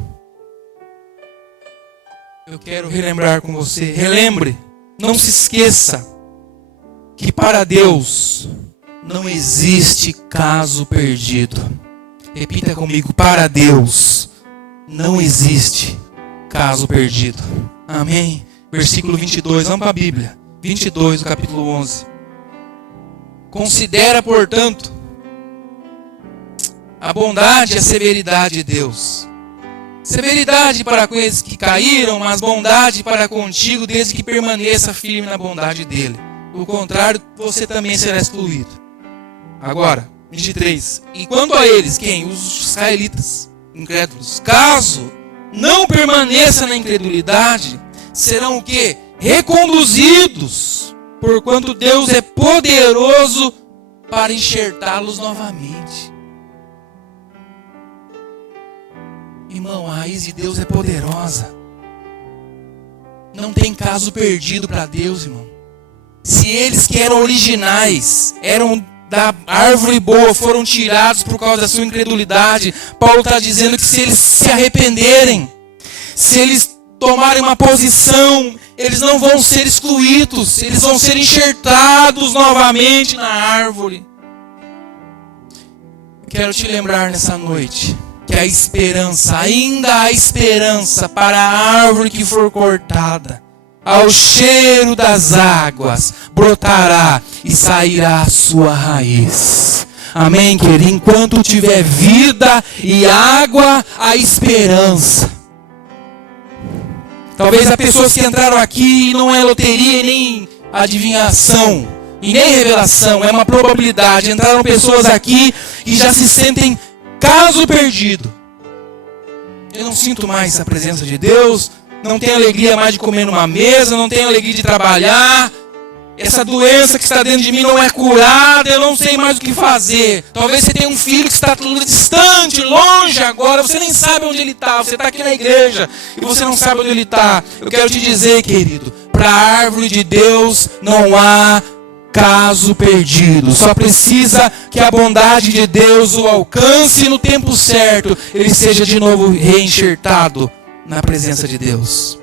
eu quero relembrar com você. Relembre, não se esqueça que para Deus não existe caso perdido. Repita comigo: para Deus não existe caso perdido. Amém? Versículo 22, vamos para a Bíblia. 22 do capítulo 11. Considera, portanto, a bondade e a severidade de Deus. Severidade para com eles que caíram, mas bondade para contigo, desde que permaneça firme na bondade dele. Do contrário, você também será excluído. Agora, 23. E quanto a eles, quem? Os israelitas, incrédulos. Caso não permaneça na incredulidade, serão o quê? Reconduzidos, porquanto Deus é poderoso para enxertá-los novamente. Irmão, a raiz de Deus é poderosa. Não tem caso perdido para Deus, irmão. Se eles que eram originais, eram da árvore boa, foram tirados por causa da sua incredulidade, Paulo está dizendo que se eles se arrependerem, se eles tomarem uma posição eles não vão ser excluídos, eles vão ser enxertados novamente na árvore. Quero te lembrar nessa noite que a esperança, ainda há esperança para a árvore que for cortada. Ao cheiro das águas brotará e sairá a sua raiz. Amém, querido? Enquanto tiver vida e água, há esperança. Talvez há pessoas que entraram aqui e não é loteria nem adivinhação e nem revelação, é uma probabilidade. Entraram pessoas aqui e já se sentem caso perdido. Eu não sinto mais a presença de Deus, não tenho alegria mais de comer numa mesa, não tenho alegria de trabalhar. Essa doença que está dentro de mim não é curada, eu não sei mais o que fazer. Talvez você tenha um filho que está distante, longe agora, você nem sabe onde ele está. Você está aqui na igreja e você não sabe onde ele está. Eu quero te dizer, querido, para a árvore de Deus não há caso perdido. Só precisa que a bondade de Deus o alcance no tempo certo, ele seja de novo reenxertado na presença de Deus.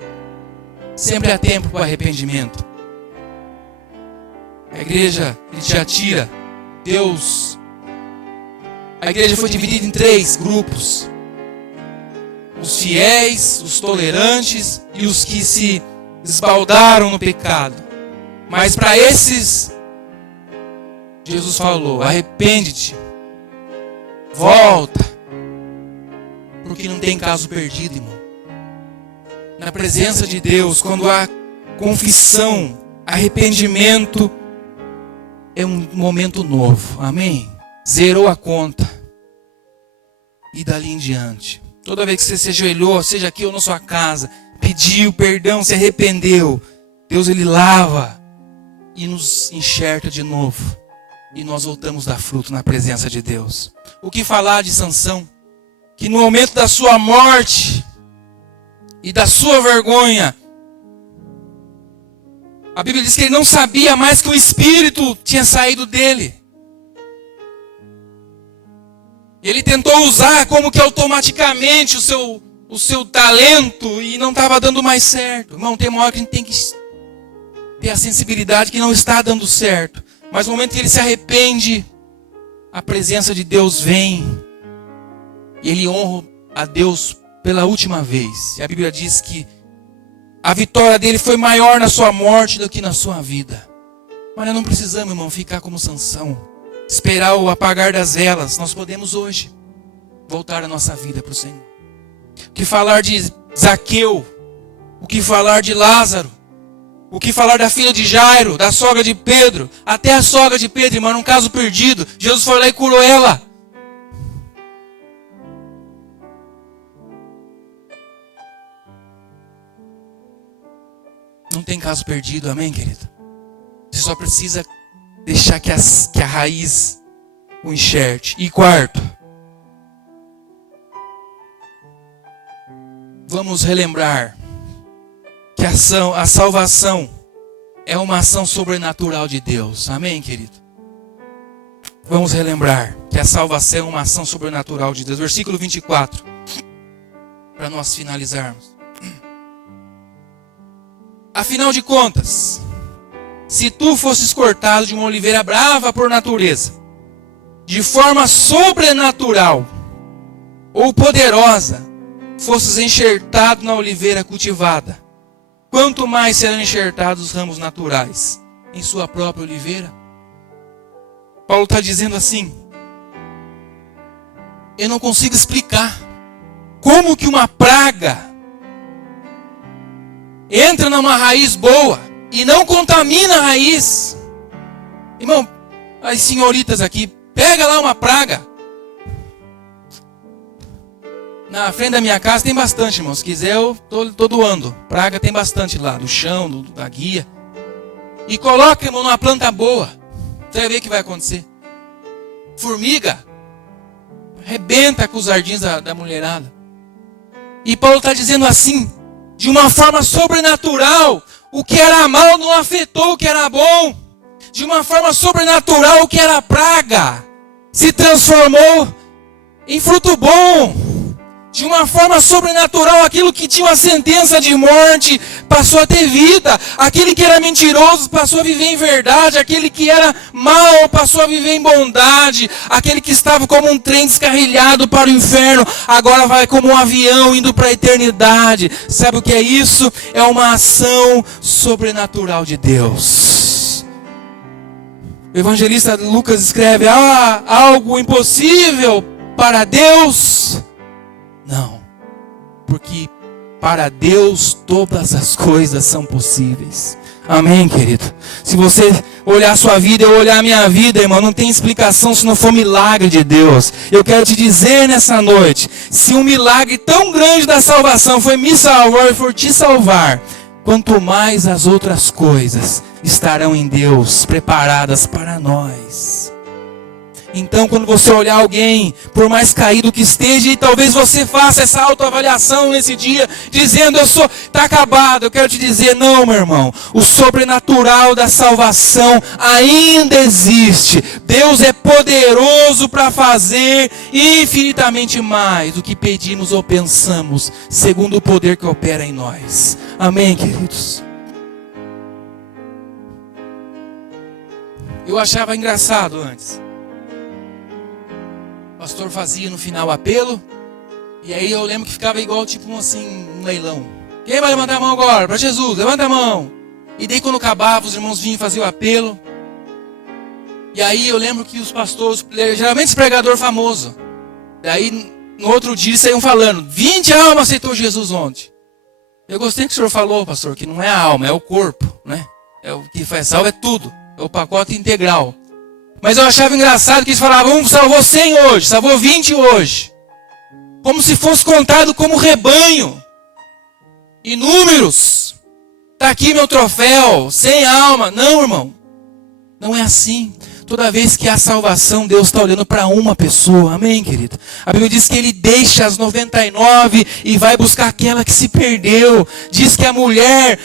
Sempre há tempo para arrependimento. A igreja de Tiatira, Deus, a igreja foi dividida em 3 grupos: os fiéis, os tolerantes e os que se esbaldaram no pecado. Mas para esses, Jesus falou: arrepende-te, volta, porque não tem caso perdido, irmão. Na presença de Deus, quando há confissão, arrependimento, é um momento novo, amém? Zerou a conta. E dali em diante, toda vez que você se ajoelhou, seja aqui ou na sua casa, pediu perdão, se arrependeu, Deus ele lava e nos enxerta de novo. E nós voltamos a dar fruto na presença de Deus. O que falar de Sansão? Que no momento da sua morte e da sua vergonha, a Bíblia diz que ele não sabia mais que o Espírito tinha saído dele. Ele tentou usar como que automaticamente o seu talento e não estava dando mais certo. Irmão, tem uma hora que a gente tem que ter a sensibilidade que não está dando certo. Mas no momento que ele se arrepende, a presença de Deus vem. E ele honra a Deus pela última vez. E a Bíblia diz que a vitória dele foi maior na sua morte do que na sua vida. Mas nós não precisamos, irmão, ficar como Sansão, esperar o apagar das velas. Nós podemos hoje voltar a nossa vida para o Senhor. O que falar de Zaqueu? O que falar de Lázaro? O que falar da filha de Jairo, da sogra de Pedro? Até a sogra de Pedro, irmão, num caso perdido, Jesus foi lá e curou ela. Não tem caso perdido, amém, querido? Você só precisa deixar que a raiz o enxerte. E quarto, vamos relembrar que a salvação é uma ação sobrenatural de Deus. Amém, querido? Vamos relembrar que a salvação é uma ação sobrenatural de Deus. Versículo 24, para nós finalizarmos. Afinal de contas, se tu fosses cortado de uma oliveira brava por natureza, de forma sobrenatural ou poderosa, fosses enxertado na oliveira cultivada, quanto mais serão enxertados os ramos naturais em sua própria oliveira? Paulo está dizendo assim: eu não consigo explicar como que uma praga entra numa raiz boa e não contamina a raiz. Irmão, as senhoritas aqui, pega lá uma praga. Na frente da minha casa tem bastante, irmão. Se quiser eu tô doando. Praga tem bastante lá, do chão, da guia. E coloca, irmão, numa planta boa. Você vai ver o que vai acontecer. Formiga arrebenta com os jardins da mulherada. E Paulo está dizendo assim: de uma forma sobrenatural, o que era mal não afetou o que era bom. De uma forma sobrenatural, o que era praga se transformou em fruto bom. De uma forma sobrenatural, aquilo que tinha uma sentença de morte passou a ter vida. Aquele que era mentiroso passou a viver em verdade. Aquele que era mau passou a viver em bondade. Aquele que estava como um trem descarrilhado para o inferno, agora vai como um avião indo para a eternidade. Sabe o que é isso? É uma ação sobrenatural de Deus. O evangelista Lucas escreve: há algo impossível para Deus? Não, porque para Deus todas as coisas são possíveis. Amém, querido? Se você olhar a sua vida, eu olhar a minha vida, irmão, não tem explicação se não for milagre de Deus. Eu quero te dizer nessa noite, se um milagre tão grande da salvação foi me salvar e for te salvar, quanto mais as outras coisas estarão em Deus, preparadas para nós. Então, quando você olhar alguém, por mais caído que esteja, e talvez você faça essa autoavaliação nesse dia, dizendo: está acabado. Eu quero te dizer: não, meu irmão. O sobrenatural da salvação ainda existe. Deus é poderoso para fazer infinitamente mais do que pedimos ou pensamos, segundo o poder que opera em nós. Amém, queridos? Eu achava engraçado antes. O pastor fazia no final o apelo, e aí eu lembro que ficava igual tipo assim, um leilão. Quem vai levantar a mão agora? Para Jesus, levanta a mão. E daí quando acabava, os irmãos vinham fazer o apelo. E aí eu lembro que os pastores, geralmente esse pregador famoso, daí no outro dia saíam falando: 20 almas aceitou Jesus ontem. Eu gostei que o senhor falou, pastor, que não é a alma, é o corpo, né? É o que faz salvo, é tudo, é o pacote integral. Mas eu achava engraçado que eles falavam: salvou 100 hoje, salvou 20 hoje. Como se fosse contado como rebanho. E números. Está aqui meu troféu, 100 alma. Não, irmão. Não é assim. Toda vez que há salvação, Deus está olhando para uma pessoa. Amém, querido? A Bíblia diz que Ele deixa as 99 e vai buscar aquela que se perdeu. Diz que a mulher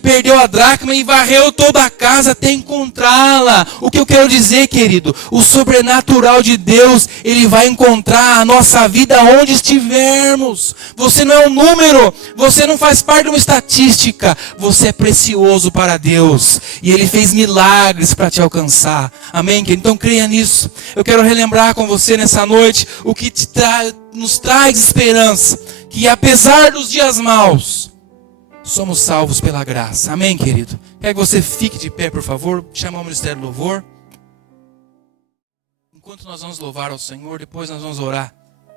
perdeu a dracma e varreu toda a casa até encontrá-la. O que eu quero dizer, querido? O sobrenatural de Deus, Ele vai encontrar a nossa vida onde estivermos. Você não é um número. Você não faz parte de uma estatística. Você é precioso para Deus. E Ele fez milagres para te alcançar. Amém, querido? Então creia nisso. Eu quero relembrar com você nessa noite o que nos traz esperança. Que apesar dos dias maus, somos salvos pela graça. Amém, querido? Quero que você fique de pé, por favor. Chamar o Ministério do Louvor. Enquanto nós vamos louvar ao Senhor, depois nós vamos orar.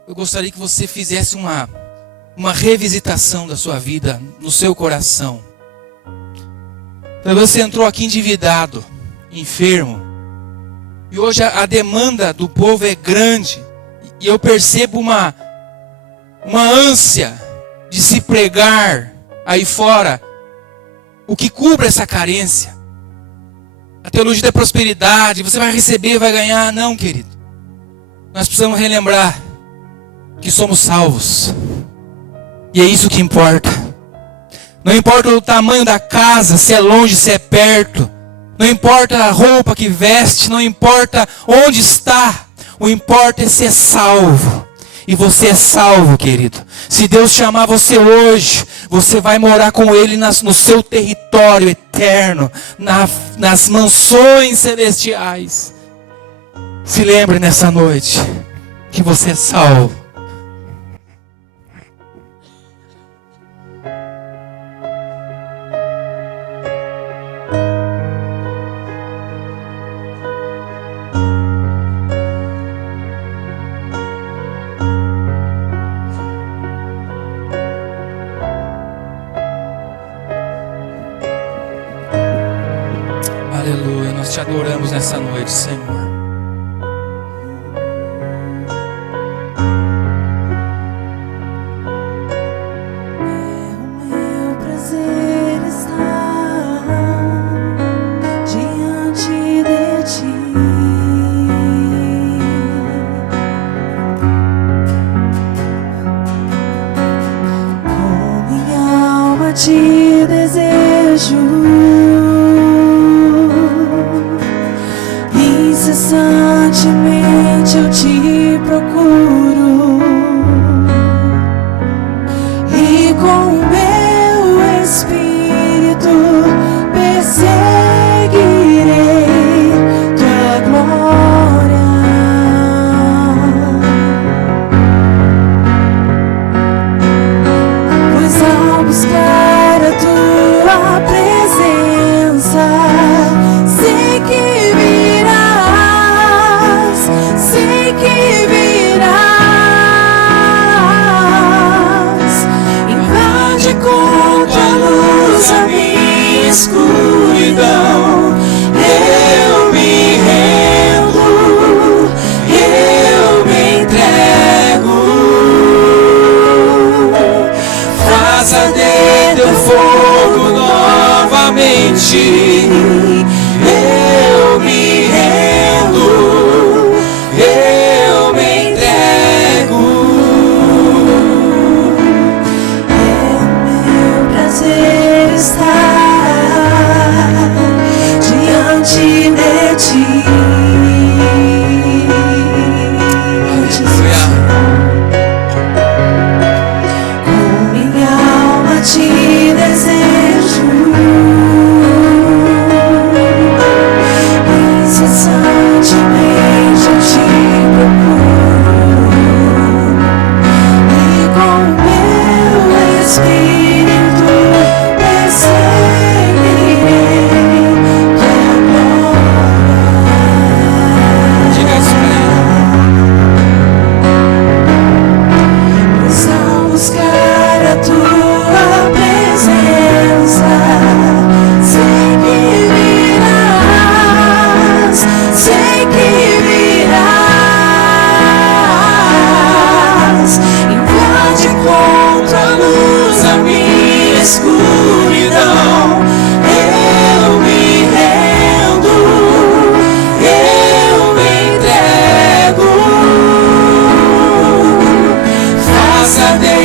Eu gostaria que você fizesse uma revisitação da sua vida, no seu coração. Talvez você entrou aqui endividado, enfermo. E hoje a demanda do povo é grande. E eu percebo uma ânsia de se pregar aí fora o que cubra essa carência. A teologia da prosperidade, você vai receber, vai ganhar. Não, querido. Nós precisamos relembrar que somos salvos. E é isso que importa. Não importa o tamanho da casa, se é longe, se é perto. Não importa a roupa que veste, não importa onde está. O importa é ser salvo. E você é salvo, querido. Se Deus chamar você hoje, você vai morar com Ele no seu território eterno, nas mansões celestiais. Se lembre nessa noite que você é salvo. Aleluia, nós te adoramos nessa noite, Senhor. É o meu prazer estar diante de ti. Com minha alma te desejo. Incessante diante de ti. Com minha alma te desejo, incessantemente eu te procuro, e com meu espírito perseguirei tua glória. Diga isso pra ele. Ao buscar a tua presença, sei que virás, sei que virás. Invade contra a luz a minha escuridão. Eu me rendo, eu me entrego. Faça de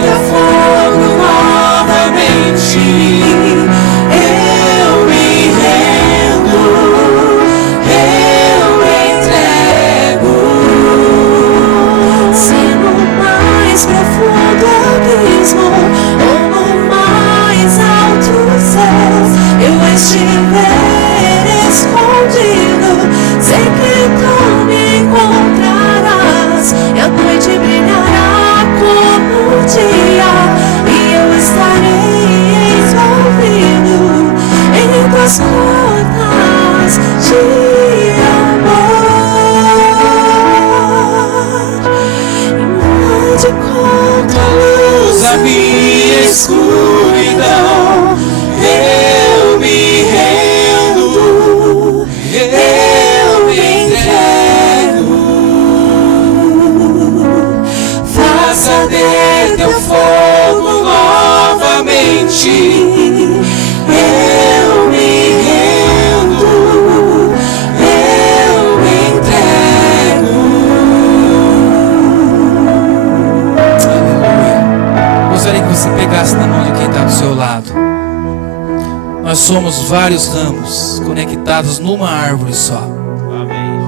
teu fogo novamente. Eu me rendo, eu me entrego. Se no mais profundo abismo ou no mais alto céu eu estiver escondido, sei que tu me encontrarás, e a noite brilhará como o dia, e eu estarei envolvido em tuas cordas de amor. Invade contra a luz a minha escuridão. Eu me rendo, eu me entrego. Faça de teu fogo novamente. Eu me rendo, eu me entrego. Aleluia. Gostaria que você pegasse na mão de quem está do seu lado. Nós somos vários ramos conectados numa árvore só.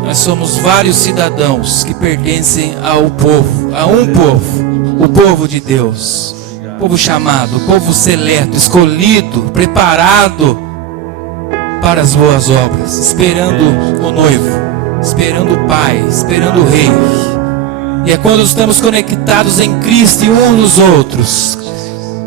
Nós somos vários cidadãos que pertencem ao povo, a um povo, o povo de Deus. Povo chamado, povo seleto, escolhido, preparado para as boas obras, esperando o noivo, esperando o Pai, esperando o Rei. E é quando estamos conectados em Cristo e uns nos outros,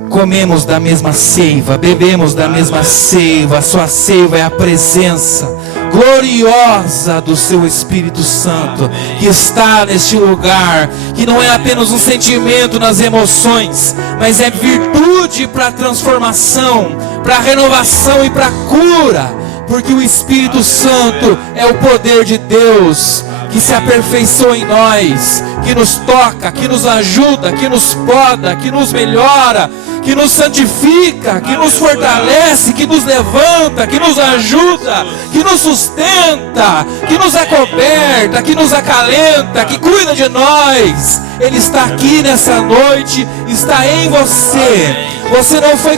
comemos da mesma seiva, bebemos da mesma seiva. A sua seiva é a presença gloriosa do seu Espírito Santo, que está neste lugar, que não é apenas um sentimento nas emoções, mas é virtude para a transformação, para a renovação e para a cura, porque o Espírito Santo é o poder de Deus que se aperfeiçoa em nós, que nos toca, que nos ajuda, que nos poda, que nos melhora, que nos santifica, que nos fortalece, que nos levanta, que nos ajuda, que nos sustenta, que nos acoberta, que nos acalenta, que cuida de nós. Ele está aqui nessa noite, está em você. Você não foi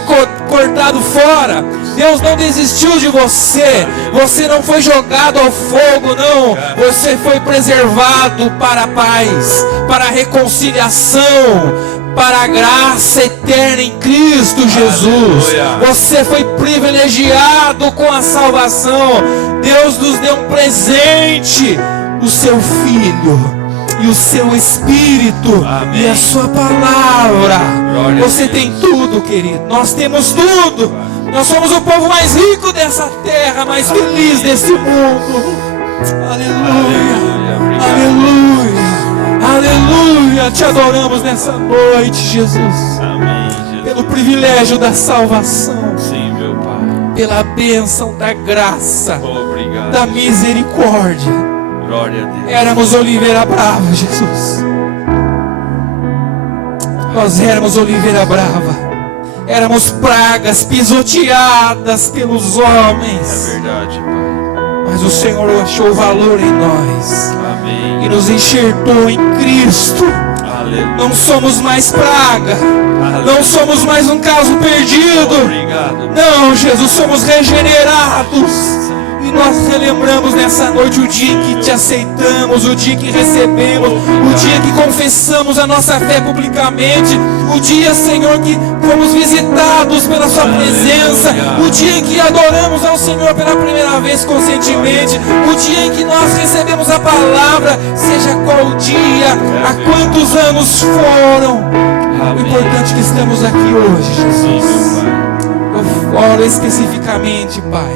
cortado fora. Deus não desistiu de você. Você não foi jogado ao fogo, não. Você foi preservado para a paz, para a reconciliação, para a graça eterna em Cristo Jesus. Você foi privilegiado com a salvação. Deus nos deu um presente, o seu Filho e o seu Espírito. Amém. E a sua palavra. Você tem tudo, querido. Nós temos tudo. Nós somos o povo mais rico dessa terra, mais feliz desse mundo. Aleluia. Aleluia. Aleluia. Te adoramos nessa noite, Jesus. Amém, Jesus. Pelo privilégio da salvação. Sim, meu Pai. Pela bênção da graça. Obrigado. Da misericórdia. Glória a Deus. Éramos oliveira brava, Jesus. Nós éramos oliveira brava. Éramos pragas pisoteadas pelos homens. É verdade, Pai. Mas o Senhor achou valor em nós. Amém. E nos enxertou em Cristo. Aleluia. Não somos mais praga. Aleluia. Não somos mais um caso perdido. Obrigado. Não, Jesus, somos regenerados. E nós relembramos nessa noite o dia em que te aceitamos, o dia em que recebemos, o dia que confessamos a nossa fé publicamente, o dia, Senhor, que fomos visitados pela sua presença, o dia em que adoramos ao Senhor pela primeira vez conscientemente, o dia em que nós recebemos a palavra, seja qual o dia, há quantos anos foram. O importante é que estamos aqui hoje, Jesus. Eu oro especificamente, Pai,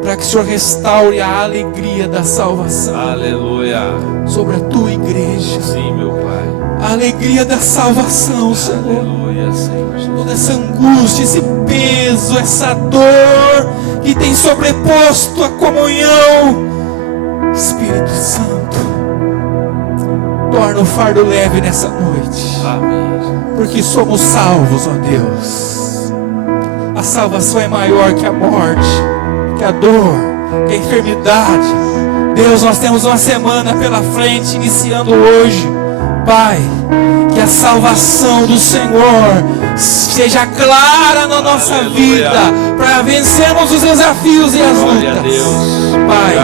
para que o Senhor restaure a alegria da salvação. Aleluia. Sobre a tua igreja. Sim, meu Pai. A alegria da salvação, Senhor. Aleluia, Senhor. Toda essa angústia, esse peso, essa dor que tem sobreposto a comunhão. Espírito Santo, torna o fardo leve nessa noite. Amém. Porque somos salvos, ó Deus. A salvação é maior que a morte, que a dor, que a enfermidade. Deus, nós temos uma semana pela frente, iniciando hoje. Pai, que a salvação do Senhor seja clara na nossa vida, para vencermos os desafios e as lutas. Pai,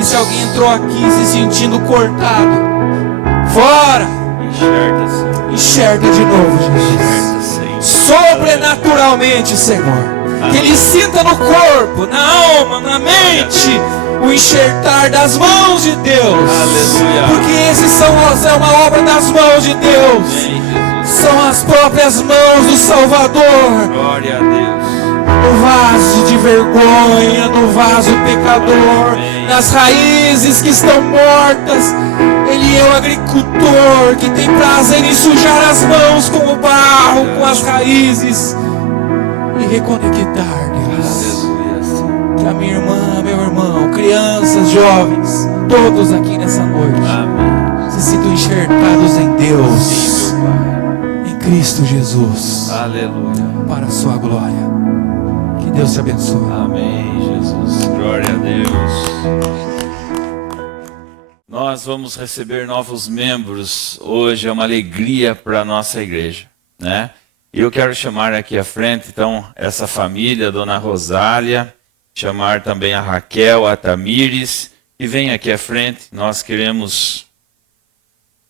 e se alguém entrou aqui se sentindo cortado, fora, enxerga de novo, Jesus. Sobrenaturalmente, Senhor. Que ele sinta no corpo, na alma, na mente, o enxertar das mãos de Deus. Aleluia. Porque esses é uma obra das mãos de Deus. São as próprias mãos do Salvador. Glória a Deus. No vaso de vergonha, no vaso pecador, nas raízes que estão mortas. Ele é o agricultor que tem prazer em sujar as mãos com o barro, com as raízes e reconectar, Deus. Que a minha irmã, meu irmão, crianças, jovens, todos aqui nessa noite se sintam enxertados em Deus. Sim, meu Pai. Em Cristo Jesus. Aleluia. Para a sua glória. Que Deus te abençoe. Amém, Jesus. Glória a Deus. Nós vamos receber novos membros hoje, é uma alegria para a nossa igreja, né? E eu quero chamar aqui à frente, então, essa família, a Dona Rosália, chamar também a Raquel, a Tamires, e vem aqui à frente. Nós queremos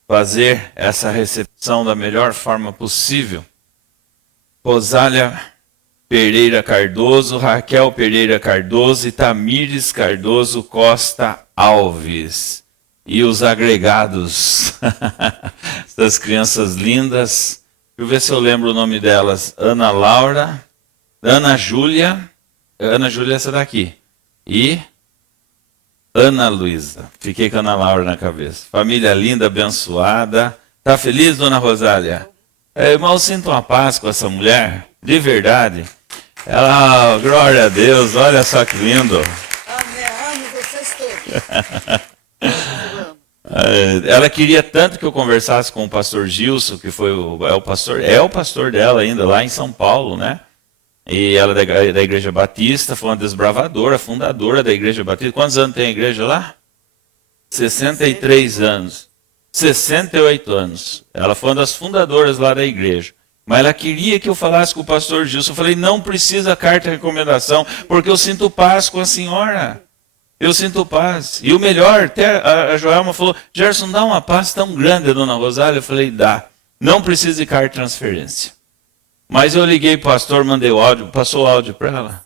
fazer essa recepção da melhor forma possível. Rosália Pereira Cardoso, Raquel Pereira Cardoso e Tamires Cardoso Costa Alves. E os agregados, essas crianças lindas. Deixa eu ver se eu lembro o nome delas. Ana Laura, Ana Júlia é essa daqui. E Ana Luísa. Fiquei com a Ana Laura na cabeça. Família linda, abençoada. Tá feliz, Dona Rosália? Irmão, sinto uma paz com essa mulher, de verdade. Ela, glória a Deus, olha só que lindo. Amo vocês todos. Ela queria tanto que eu conversasse com o pastor Gilson, que foi o pastor dela ainda, lá em São Paulo, né? E ela é da Igreja Batista, foi uma desbravadora, fundadora da Igreja Batista. Quantos anos tem a igreja lá? 63 anos. 68 anos. Ela foi uma das fundadoras lá da igreja. Mas ela queria que eu falasse com o pastor Gilson. Eu falei, não precisa carta de recomendação, porque eu sinto paz com a senhora. Eu sinto paz. E o melhor, até a Joelma falou, Gerson, dá uma paz tão grande a Dona Rosália. Eu falei, dá. Não precisa de carta de transferência. Mas eu liguei para o pastor, mandei o áudio, passou o áudio para ela.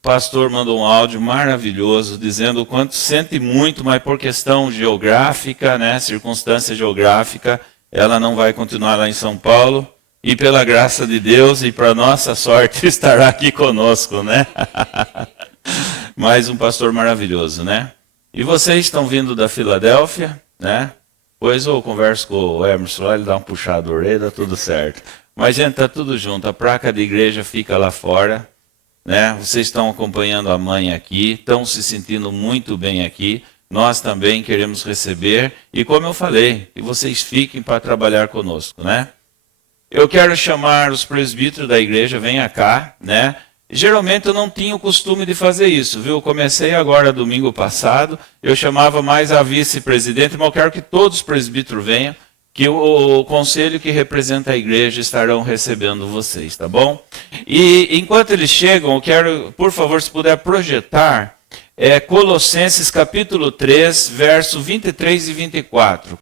O pastor mandou um áudio maravilhoso, dizendo o quanto sente muito, mas por questão geográfica, né, circunstância geográfica, ela não vai continuar lá em São Paulo. E pela graça de Deus e para nossa sorte estará aqui conosco, né? Mais um pastor maravilhoso, né? E vocês estão vindo da Filadélfia, né? Pois eu converso com o Emerson lá, ele dá um puxado de orelha, dá tudo certo. Mas, gente, tá tudo junto. A placa da igreja fica lá fora, né? Vocês estão acompanhando a mãe aqui, estão se sentindo muito bem aqui. Nós também queremos receber. E como eu falei, que vocês fiquem para trabalhar conosco, né? Eu quero chamar os presbíteros da igreja, venha cá, né? Geralmente eu não tinha o costume de fazer isso, viu? Eu comecei agora domingo passado, eu chamava mais a vice-presidente, mas eu quero que todos os presbíteros venham, que o conselho que representa a igreja estarão recebendo vocês, tá bom? E enquanto eles chegam, eu quero, por favor, se puder projetar é Colossenses capítulo 3, verso 23 e 24.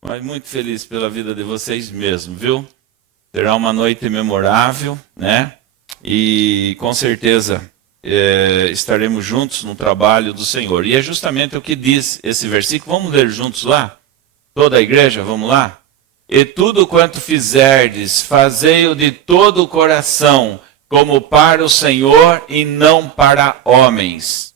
Mas muito feliz pela vida de vocês mesmo, viu? Será uma noite memorável, né? E com certeza estaremos juntos no trabalho do Senhor. E é justamente o que diz esse versículo. Vamos ler juntos lá? Toda a igreja, vamos lá? E tudo quanto fizerdes, fazei-o de todo o coração, como para o Senhor e não para homens.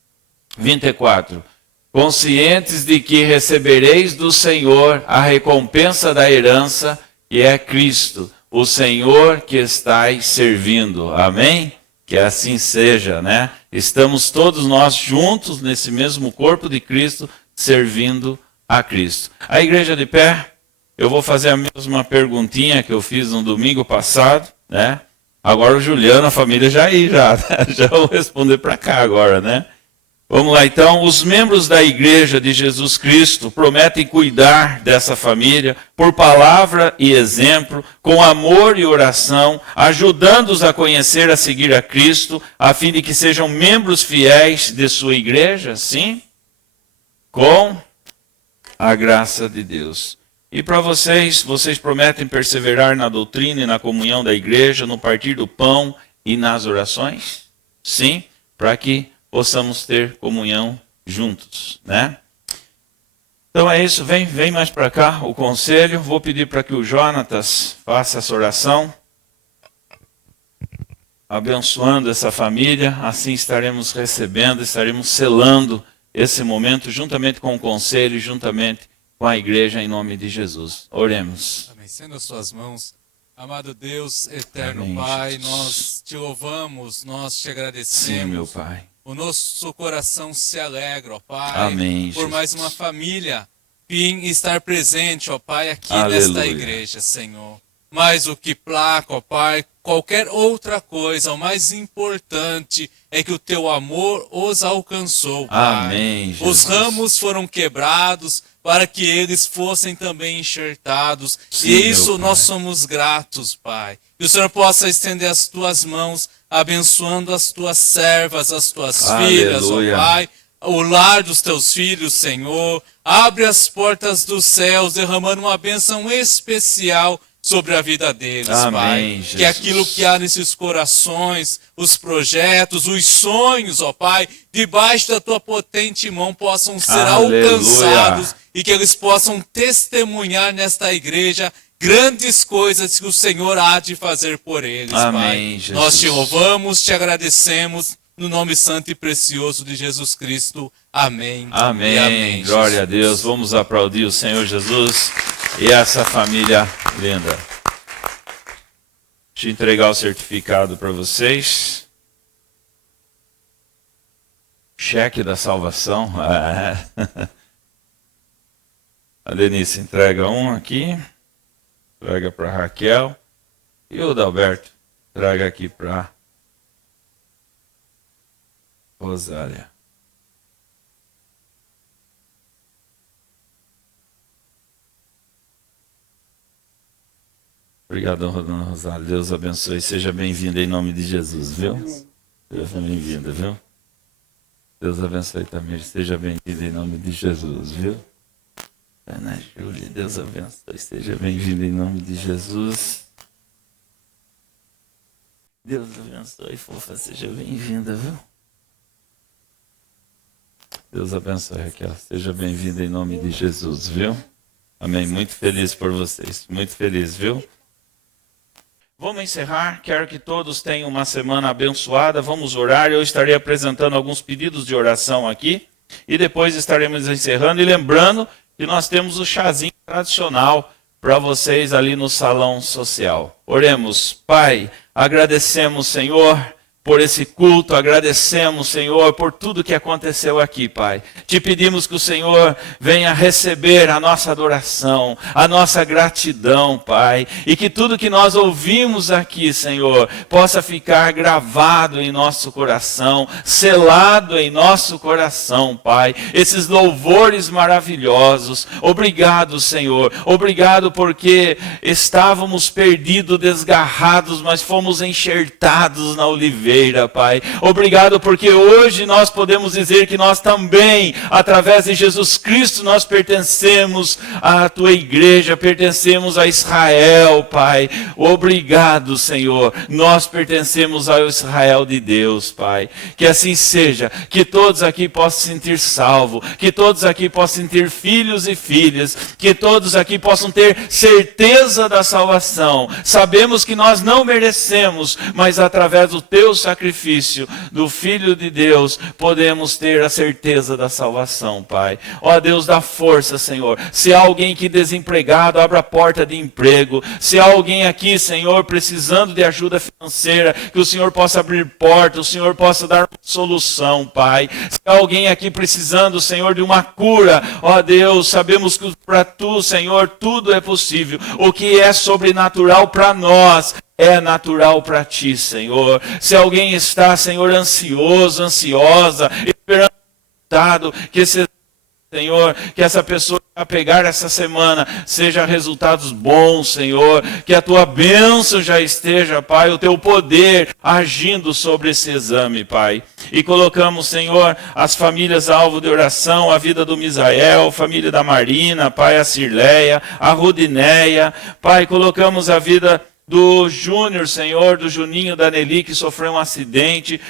24. Conscientes de que recebereis do Senhor a recompensa da herança, que é Cristo, o Senhor que estáis servindo. Amém? Que assim seja, né? Estamos todos nós juntos nesse mesmo corpo de Cristo, servindo a Cristo. A igreja de pé, eu vou fazer a mesma perguntinha que eu fiz no domingo passado, né? Agora o Juliano, a família já vou responder para cá agora, né? Vamos lá, então, os membros da igreja de Jesus Cristo prometem cuidar dessa família por palavra e exemplo, com amor e oração, ajudando-os a conhecer, a seguir a Cristo, a fim de que sejam membros fiéis de sua igreja, sim? Com a graça de Deus. E para vocês prometem perseverar na doutrina e na comunhão da igreja, no partir do pão e nas orações? Sim, para que possamos ter comunhão juntos, né? Então é isso, vem mais para cá o conselho. Vou pedir para que o Jonatas faça essa oração, abençoando essa família. Assim estaremos recebendo, estaremos selando esse momento juntamente com o conselho, juntamente com a igreja, em nome de Jesus. Oremos. Amém. Estenda as suas mãos. Amado Deus, eterno Amém, Pai, Jesus. nós te louvamos, nós te agradecemos. Sim, meu Pai. O nosso coração se alegra, ó Pai, Amém, por Jesus. mais uma família vir estar presente, ó Pai, aqui Aleluia. nesta igreja, Senhor. Mais o que placa, ó Pai, qualquer outra coisa, o mais importante é que o teu amor os alcançou, Pai. Amém, Jesus. Os ramos foram quebrados para que eles fossem também enxertados. Sim, E isso meu Pai. nós somos gratos, Pai. Que o Senhor possa estender as tuas mãos, abençoando as tuas servas, as tuas filhas, ó Aleluia. Pai. O lar dos teus filhos, Senhor. Abre as portas dos céus, derramando uma bênção especial sobre a vida deles, Amém, Pai. Jesus. Que aquilo que há nesses corações, os projetos, os sonhos, ó Pai, debaixo da tua potente mão possam ser Aleluia. alcançados e que eles possam testemunhar nesta igreja grandes coisas que o Senhor há de fazer por eles, Amém, Pai. Jesus. Nós te louvamos, te agradecemos, no nome santo e precioso de Jesus Cristo. Amém. Amém. E amém. Glória a Jesus. Deus. Vamos aplaudir o Senhor Jesus e essa família linda. Deixa eu entregar o certificado para vocês. Cheque da salvação. A Denise entrega um aqui. Traga para Raquel. E o Dalberto traga aqui para Rosália. Obrigado, dona Rosália. Deus abençoe. Seja bem-vinda em nome de Jesus, viu? Seja bem-vinda, viu? Deus abençoe também. Seja bem-vinda em nome de Jesus, viu? Ana Júlia, Deus abençoe. Seja bem-vinda em nome de Jesus. Deus abençoe, fofa. Seja bem-vinda, viu? Deus abençoe, Raquel. Seja bem-vinda em nome de Jesus, viu? Amém. Muito feliz por vocês. Muito feliz, viu? Vamos encerrar. Quero que todos tenham uma semana abençoada. Vamos orar. Eu estarei apresentando alguns pedidos de oração aqui. E depois estaremos encerrando. E lembrando que nós temos o chazinho tradicional para vocês ali no salão social. Oremos. Pai, agradecemos, Senhor, por esse culto, agradecemos, Senhor, por tudo que aconteceu aqui, Pai. Te pedimos que o Senhor venha receber a nossa adoração, a nossa gratidão, Pai. E que tudo que nós ouvimos aqui, Senhor, possa ficar gravado em nosso coração, selado em nosso coração, Pai. Esses louvores maravilhosos. Obrigado, Senhor. Obrigado porque estávamos perdidos, desgarrados, mas fomos enxertados na oliveira. verdadeira, Pai. Obrigado porque hoje nós podemos dizer que nós também, através de Jesus Cristo, nós pertencemos à tua igreja, pertencemos a Israel, Pai. Obrigado, Senhor. Nós pertencemos ao Israel de Deus, Pai. Que assim seja, que todos aqui possam se sentir salvos, que todos aqui possam ter filhos e filhas, que todos aqui possam ter certeza da salvação. Sabemos que nós não merecemos, mas através do teu sacrifício, do Filho de Deus, podemos ter a certeza da salvação, Pai. Ó Deus, dá força, Senhor. Se há alguém aqui desempregado, abra a porta de emprego. Se há alguém aqui, Senhor, precisando de ajuda financeira, que o Senhor possa abrir porta, o Senhor possa dar uma solução, Pai. Se há alguém aqui precisando, Senhor, de uma cura, ó Deus, sabemos que para tu, Senhor, tudo é possível. O que é sobrenatural para nós é natural para ti, Senhor. Se alguém está, Senhor, ansioso, ansiosa, esperando que esse Senhor, que essa pessoa a pegar essa semana seja resultados bons, Senhor, que a tua bênção já esteja, Pai, o teu poder agindo sobre esse exame, Pai. E colocamos, Senhor, as famílias alvo de oração, a vida do Misael, a família da Marina, Pai, a Cirleia, a Rudinéia, Pai, colocamos a vida do Júnior, Senhor, do Juninho, da Nelly, que sofreu um acidente.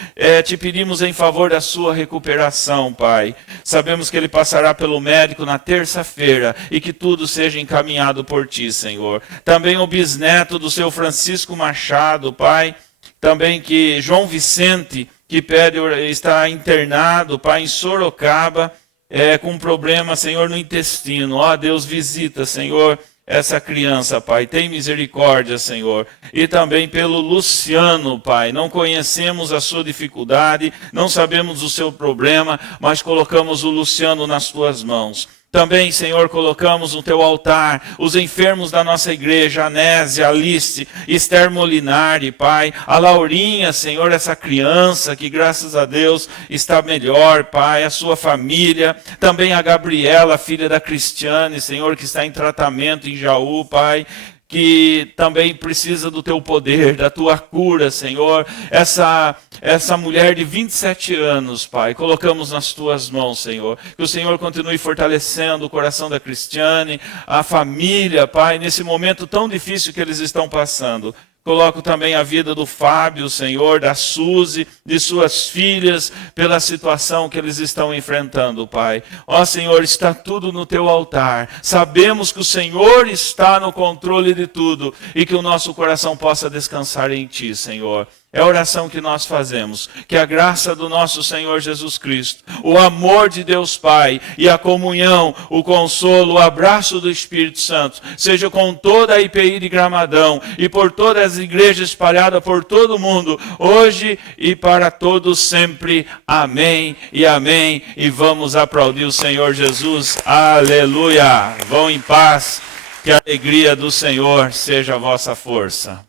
Te pedimos em favor da sua recuperação, Pai. Sabemos que ele passará pelo médico na terça-feira e que tudo seja encaminhado por ti, Senhor. Também o bisneto do seu Francisco Machado, Pai. Também que João Vicente, que está internado, Pai, em Sorocaba, com um problema, Senhor, no intestino. Ó Deus, visita, Senhor, essa criança, Pai, tem misericórdia, Senhor. E também pelo Luciano, Pai, não conhecemos a sua dificuldade, não sabemos o seu problema, mas colocamos o Luciano nas tuas mãos. Também, Senhor, colocamos no teu altar os enfermos da nossa igreja, a Nésia, Alice, Esther Molinari, Pai, a Laurinha, Senhor, essa criança que, graças a Deus, está melhor, Pai, a sua família, também a Gabriela, filha da Cristiane, Senhor, que está em tratamento em Jaú, Pai, que também precisa do teu poder, da tua cura, Senhor. Essa mulher de 27 anos, Pai, colocamos nas tuas mãos, Senhor. Que o Senhor continue fortalecendo o coração da Cristiane, a família, Pai, nesse momento tão difícil que eles estão passando. Coloco também a vida do Fábio, Senhor, da Suzy, de suas filhas, pela situação que eles estão enfrentando, Pai. Ó Senhor, está tudo no teu altar. Sabemos que o Senhor está no controle de tudo e que o nosso coração possa descansar em ti, Senhor. É a oração que nós fazemos. Que a graça do nosso Senhor Jesus Cristo, o amor de Deus Pai e a comunhão, o consolo, o abraço do Espírito Santo, seja com toda a IPI de Gramadão e por todas as igrejas espalhadas por todo o mundo, hoje e para todos sempre. Amém e amém. E vamos aplaudir o Senhor Jesus. Aleluia. Vão em paz. Que a alegria do Senhor seja a vossa força.